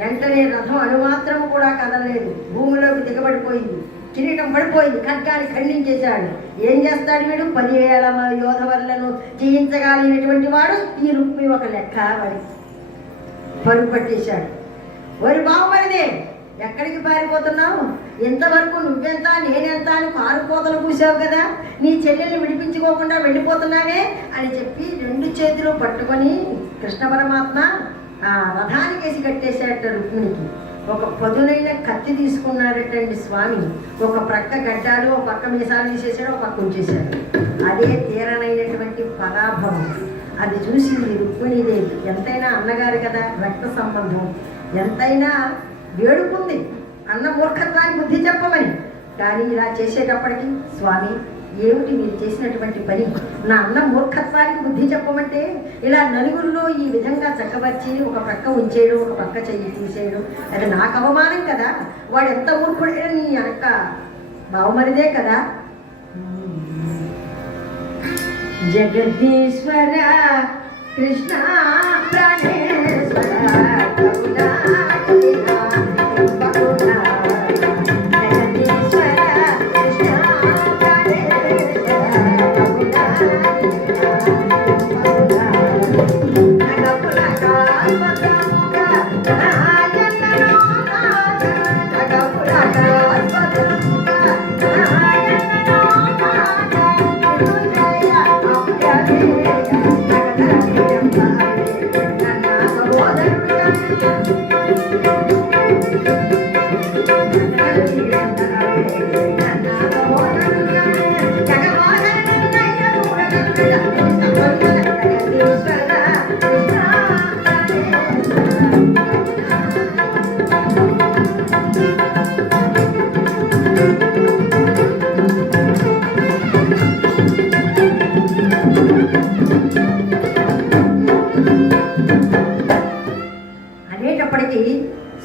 వెంటనే రథం అణుమాత్రము కూడా కదలలేదు, భూమిలోకి దిగబడిపోయింది, కిరీటం పడిపోయింది, ఖడ్గాన్ని ఖండించేశాడు. ఏం చేస్తాడు వీడు? 10,000 యోధవరులను జయించగలిగినటువంటి వాడు ఈ రుక్మి ఒక లెక్క వాడి పరుగు పట్టేశాడు. ఓరి బాగుపడిదే, ఎక్కడికి పారిపోతున్నావు? ఇంతవరకు నువ్వెంత నేనెంత అని కారుకోతలు పూసావు కదా, నీ చెల్లెల్ని విడిపించుకోకుండా వెళ్ళిపోతున్నావే అని చెప్పి 2 చేతులు పట్టుకొని కృష్ణ పరమాత్మ ఆ రథానికేసి కట్టేశాడట రుక్మిణికి. ఒక పదునైన కత్తి తీసుకున్నారటండి స్వామి. ఒక ప్రక్క గడ్డాలు, ఒక పక్క మీసాలు తీసేశాడు, ఒక పక్క ఉంచేశాడు. అదే తీరనైనటువంటి పరాభవం. అది చూసింది రుక్మిణీదేవి. ఎంతైనా అన్నగారు కదా, రక్త సంబంధం, ఎంతైనా వేడుకుంది అన్న మూర్ఖత్వాన్ని బుద్ధి చెప్పమని. కానీ ఇలా చేసేటప్పటికి స్వామి ఏమిటి మీరు చేసినటువంటి పని? నా అన్న మూర్ఖత్వానికి బుద్ధి చెప్పమంటే ఇలా నలుగురిలో ఈ విధంగా చక్కబర్చి ఒక పక్క ఉంచేయడం, ఒక పక్క చెయ్యి తీసేయడం, అది నాకు అవమానం కదా. వాడు ఎంత మూర్ఖుడైనా నీ అక్క బావమరిదే కదా. జగదీశ్వర కృష్ణ ప్రాణేశ్వర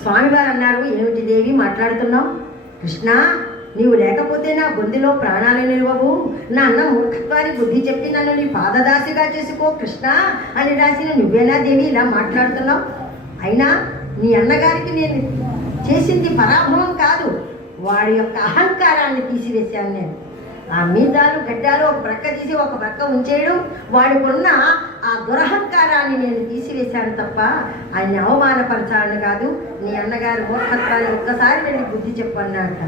స్వామివారు అన్నారు, ఏమిటి దేవి మాట్లాడుతున్నావు? కృష్ణ, నీవు లేకపోతే నా బొందిలో ప్రాణాలు నిలవవు. నా అన్న మూర్ఖత్వానికి బుద్ధి చెప్పి నన్ను నీ పాదదాసిగా చేసుకో కృష్ణ అని రాసిన నువ్వేనా దేవి ఇలా మాట్లాడుతున్నావు? అయినా నీ అన్నగారికి నేను చేసింది పరాభవం కాదు, వాడి యొక్క అహంకారాన్ని తీసివేశాను నేను. ఆ మీదాలు గడ్డాలు ఒక ప్రక్క తీసి ఒక ప్రక్క ఉంచేయడం, వాడికున్న ఆ దురహంకారాన్ని నేను తీసివేశాను తప్ప ఆయన్ని అవమానపరచాలని కాదు. నీ అన్నగారు మూర్ఖత్వాన్ని ఒక్కసారి వెళ్ళి బుద్ధి చెప్పన్నాట.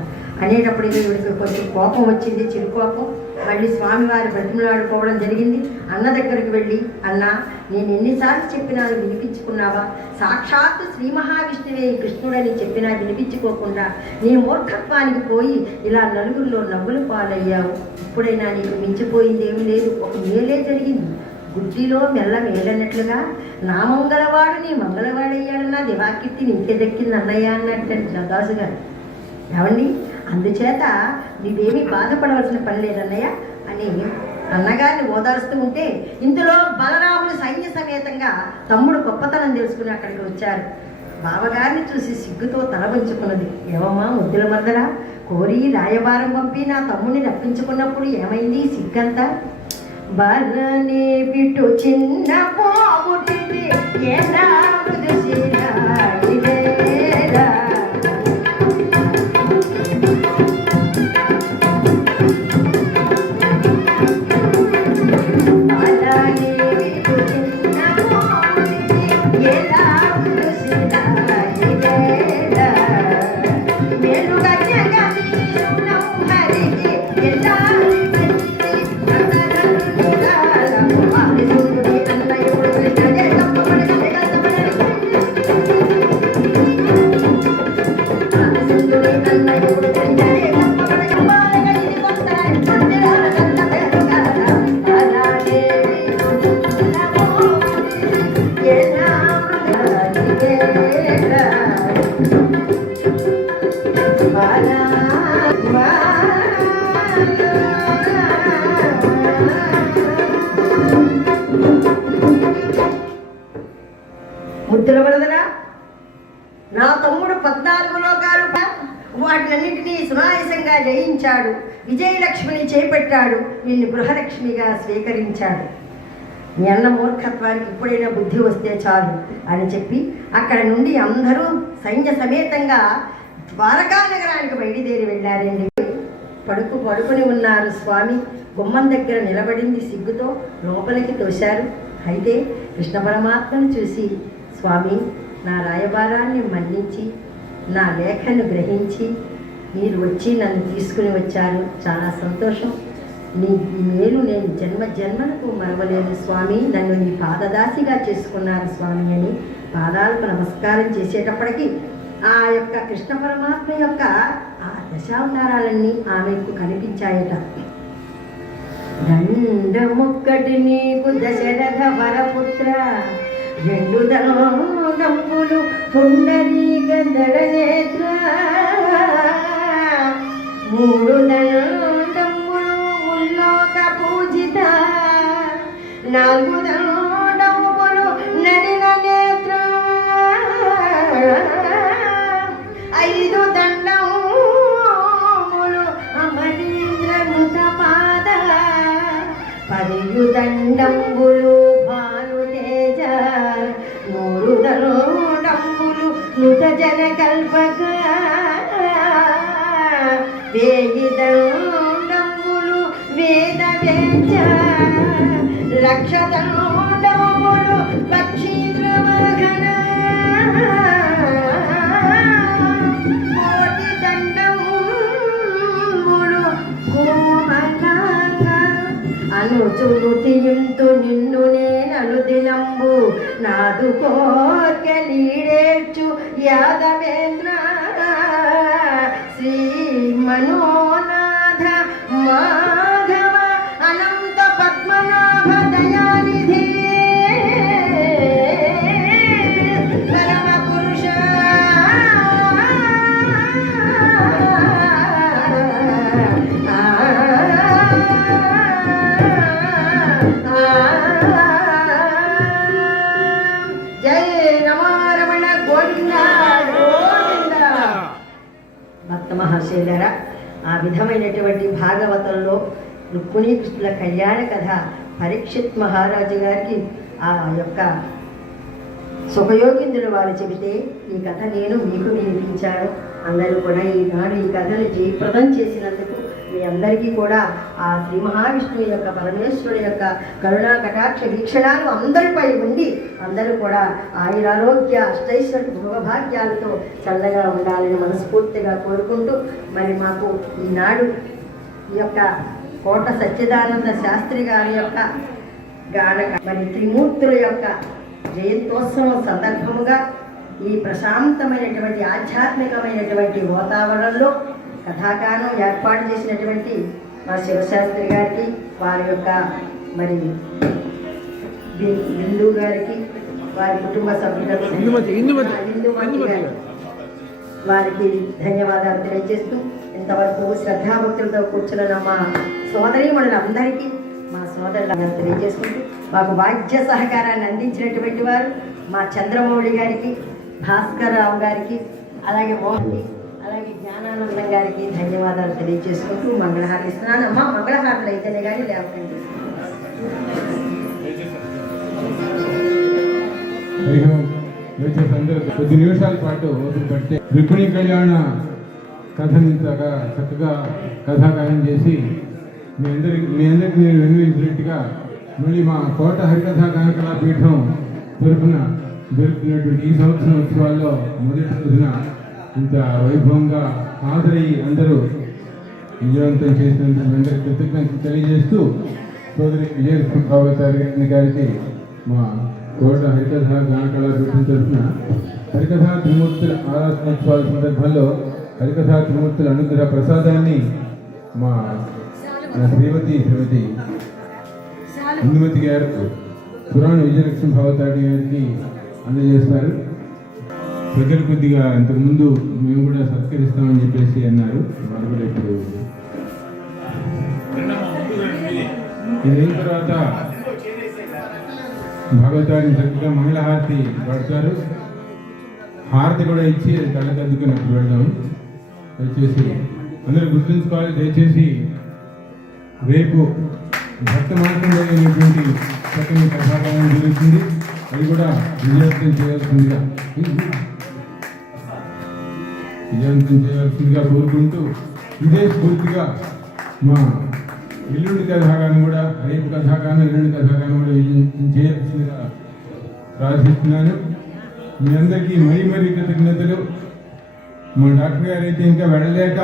అనేటప్పటికీ వీడికి కొంచెం కోపం వచ్చింది, చిరుకోపం. మళ్ళీ స్వామివారి బ్రతిమలాడుకోవడం జరిగింది. అన్న దగ్గరికి వెళ్ళి, అన్న, నేను ఎన్నిసార్లు చెప్పినా వినిపించుకున్నావా? సాక్షాత్తు శ్రీ మహావిష్ణువే కృష్ణుడని చెప్పినా వినిపించుకోకుండా నీ మూర్ఖత్వానికి పోయి ఇలా నలుగురిలో నవ్వులు పాలయ్యావు. ఇప్పుడైనా నీకు మించిపోయింది ఏమీ లేదు, ఒక మేలే జరిగింది. గుడ్డిలో మెల్ల మేలన్నట్లుగా నా మంగళవాడు నీ మంగళవాడయ్యాడన్నా దివాకీర్తి నీకే దక్కింది అన్నయ్య అన్నట్టండి నదాసు గారు. ఏమండి, అందుచేత నీవేమీ బాధపడవలసిన పని లేదన్నయ్య అని అన్నగారిని ఓదారుస్తూ ఉంటే ఇందులో బలరాముడు సైన్య సమేతంగా తమ్ముడు గొప్పతనం తెలుసుకుని అక్కడికి వచ్చారు. బావగారిని చూసి సిగ్గుతో తల వంచుకున్నది. ఏమమ్మా ముద్దుల మర్దరా, కోరి రాయబారం పంపి నా తమ్ముడిని రప్పించుకున్నప్పుడు ఏమైంది సిగ్గంతా? బలనే బిట్టు చిన్న పోగుటిది ఎలా ముద్దుల వరదరా, నా తమ్ముడు 14 లోకాలు వాటినన్నింటినీ సునాయసంగా జయించాడు. విజయలక్ష్మిని చేపట్టాడు, నిన్ను గృహలక్ష్మిగా స్వీకరించాడు. మీ అన్న మూర్ఖత్వానికి ఇప్పుడైనా బుద్ధి వస్తే చాలు అని చెప్పి అక్కడ నుండి అందరూ సైన్య సమేతంగా ద్వారకా నగరానికి బయలుదేరి వెళ్ళారండి. పడుకుని ఉన్నారు స్వామి. గుమ్మం దగ్గర నిలబడింది సిగ్గుతో లోపలికి తోశారు. అయితే కృష్ణ పరమాత్మను చూసి, స్వామి, నా రాయబారాన్ని మన్నించి నా లేఖను గ్రహించి మీరు వచ్చి నన్ను తీసుకుని వచ్చారు, చాలా సంతోషం. నీ మేలు నేను జన్మలకు మరవలేను స్వామి, నన్ను నీ పాదదాసిగా చేసుకున్నారు స్వామి అని పాదాలకు నమస్కారం చేసేటప్పటికీ ఆ యొక్క కృష్ణ పరమాత్మ యొక్క ఆ దశావతారాలన్నీ ఆమెకు కనిపించాయట. దండముక్కటి నీకు దశరథ వరపుత్ర, 2 దండములు పుండరీక దళనేత్ర, 3 దండములు నాలుగు దండములు నడిన నేత్ర ఐదు దండములు అమరీంద్ర నుత పాద పదియు దండంబులు భాను తేజ మూడు దండంబులు నుత జన కల్పక వేయి దండంబులు వేద వేచ లక్ష దండములు పక్షీంద్ర మగన కోటి దండములు కోమలాంగ అనుచునుతియుంతు నిన్ను నేనను దినంబు నాదు కోర్కెలీడేర్చు యాదవేంద్ర శ్రీ మనోనాథ మాధవ అనంత పద్మనాభ దయానిధి పరమ పురుష జయ నమారమణ గోవింద గోవింద. భక్త మహాశైలరా, ఆ విధమైనటువంటి భాగవతంలో రుక్మిణీ కృష్ణుల కళ్యాణ కథ పరీక్షిత్ మహారాజు గారికి ఆ యొక్క సుఖయోగిందులు వారు చెబితే ఈ కథ నేను మీకు వినిపించాను. అందరూ కూడా ఈనాడు ఈ కథను జయప్రదం చేసినందుకు మీ అందరికీ కూడా ఆ శ్రీ మహావిష్ణువు యొక్క పరమేశ్వరుడు యొక్క కరుణా కటాక్ష వీక్షణాలు అందరిపై ఉండి అందరూ కూడా ఆయురారోగ్య అష్టైశ్వర్య భోగభాగ్యాలతో చల్లగా ఉండాలని మనస్ఫూర్తిగా కోరుకుంటూ మరి మాకు ఈనాడు ఈ యొక్క కోట సచ్చిదానంద శాస్త్రి గారి యొక్క గానక మరి త్రిమూర్తుల యొక్క జయంతోత్సవం సందర్భముగా ఈ ప్రశాంతమైనటువంటి ఆధ్యాత్మికమైనటువంటి వాతావరణంలో కథాగానం ఏర్పాటు చేసినటువంటి మా శివశాస్త్రి గారికి, వారి యొక్క మరి బిందు గారికి, వారి కుటుంబ సభ్యులకు, ఇందుమతి గారికి వారికి ధన్యవాదాలు తెలియజేస్తూ ఇంతవరకు శ్రద్ధాభక్తులతో కూర్చున్న మా సోదరీమణులందరికీ మా సోదరులను తెలియజేసుకుంటూ మాకు వాద్య సహకారాన్ని అందించినటువంటి వారు మా చంద్రమౌళి గారికి, భాస్కర్ రావు గారికి, అలాగే మోహన్కి, అలాగే జ్ఞానానందం గారికి ధన్యవాదాలు తెలియజేసుకుంటూ మంగళహారతి ఇస్తున్నాను. అమ్మ మంగళహారతులు అయితేనే కానీ లేకపోయింది. కొద్ది నిమిషాల పాటు ఓపిక పడితే రుక్మిణీ కళ్యాణ కథని చక్కగా కథాగానం చేసి మీ అందరికి నేను వినిపించినట్టుగా మళ్ళీ మా కోట హరికథా గానకళా పీఠం తరఫున జరుపుతున్నటువంటి ఈ సంవత్సరం ఉత్సవాల్లో మొదటి రోజున ఇంత వైభవంగా హాజరయ్యి అందరూ విజయవంతం చేసినందుకు అందరికీ కృతజ్ఞతలు తెలియజేస్తూ సోదరి విజయలక్ష్మి గారికి మా కోట హరికథా గానకళా పీఠం తరఫున హరికథా త్రిమూర్తుల ఆరాధనోత్సవాల సందర్భంలో హరికథా త్రిమూర్తుల అనుగ్రహ ప్రసాదాన్ని మా శ్రీమతి ఇందుమతి గారు పురాణ విజయలక్ష్మి భవతాడి గారికి అందజేస్తారు. ప్రజలు కొద్దిగా ఇంతకుముందు మేము కూడా సత్కరిస్తామని చెప్పేసి అన్నారు. వారు కూడా ఇప్పుడు అయిన తర్వాత భగవతాన్ని చక్కగా మంగళహారతి పడతారు. హారతి కూడా ఇచ్చి కళ్ళకద్దుకున్నప్పుడు వెళ్దాం. దయచేసి అందరూ గుర్తుంచుకోవాలి. దయచేసి రేపు భక్త మార్గంలో అయినటువంటి చక్కని ప్రభావం జరుగుతుంది. అది కూడా విజయవంతం చేయాల్సిందిగా కోరుకుంటూ ఇదే స్ఫూర్తిగా మా ఎల్లుండి కథాగానం కూడా, రేపు కథాగానం, ఎల్లుండి కథాగానం కూడా చేయాల్సిందిగా ప్రార్థిస్తున్నాను. మీ అందరికీ మరీ కృతజ్ఞతలు. మా డాక్టర్ గారు అయితే ఇంకా వెళ్ళలేక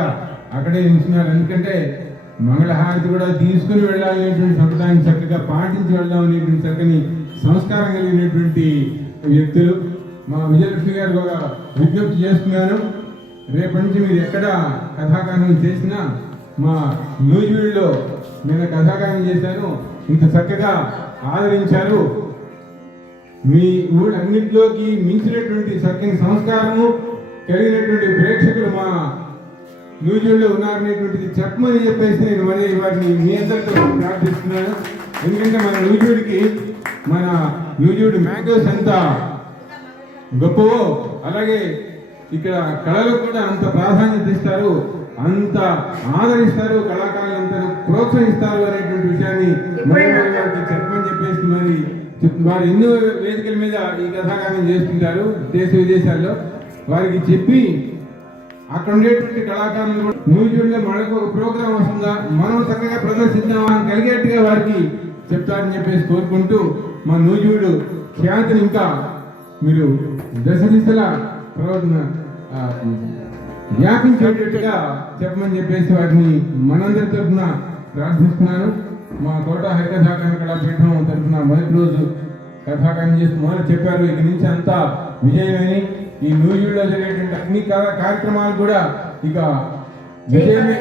అక్కడే ఉంచున్నారు. ఎందుకంటే మంగళహారతి కూడా తీసుకుని వెళ్ళాలనేటువంటి సంప్రదాయం చక్కగా పాటించి వెళ్దాం అనేటువంటి చక్కని సంస్కారం కలిగినటువంటి వ్యక్తులు. మా విజయలక్ష్మి గారు కూడా విజ్ఞప్తి చేస్తున్నాను. రేపటి నుంచి మీరు ఎక్కడ కథాగానం చేసినా మా న్యూజివీడ్లో నేను కథాగానం చేశాను, ఇంత చక్కగా ఆదరించారు. మీ ఊళ్ళన్నింటిలోకి మించినటువంటి చక్కని సంస్కారము కలిగినటువంటి ప్రేక్షకులు మా న్యూజివీడ్లో ఉన్నారనేటువంటిది చెప్పమని చెప్పేసి నేను మరి వాటిని మీ అందరితో ప్రార్థిస్తున్నాను. ఎందుకంటే మన నూజివీడు మ్యాంగోస్ ఎంత గొప్పవో అలాగే ఇక్కడ కళలకు కూడా అంత ప్రాధాన్యత ఇస్తారు, అంత ఆదరిస్తారు, కళాకారులంతా ప్రోత్సహిస్తారు అనేటువంటి విషయాన్ని వారికి చెప్పమని చెప్పేసి మరి వారు ఎన్నో వేదికల మీద ఈ కథాగానం చేస్తుంటారు దేశ విదేశాల్లో. వారికి చెప్పి అక్కడ ఉండేటువంటి కళాకారులు కూడా నూజివీడులో మనకు ఒక ప్రోగ్రాం వస్తుందా, మనం చక్కగా ప్రదర్శిద్దామా అని కలిగేట్టుగా వారికి చెప్తారని చెప్పేసి కోరుకుంటూ మా నూజివీడు ఖ్యాతిని ఇంకా మీరు దశ దిశలా వ్యాపించేటట్టుగా చెప్పమని చెప్పేసి వాటిని మనందరి తరఫున ప్రార్థిస్తున్నాను. మా తోట హరికథాకార కళాపీఠం తరఫున మొదటి రోజు కథాకారం చేస్తూ మొదలు చెప్పారు, ఇక నుంచి అంతా విజయమని. ఈ నూజివీడులో జరిగేటువంటి అన్ని కార్యక్రమాలు కూడా ఇక విజయమే.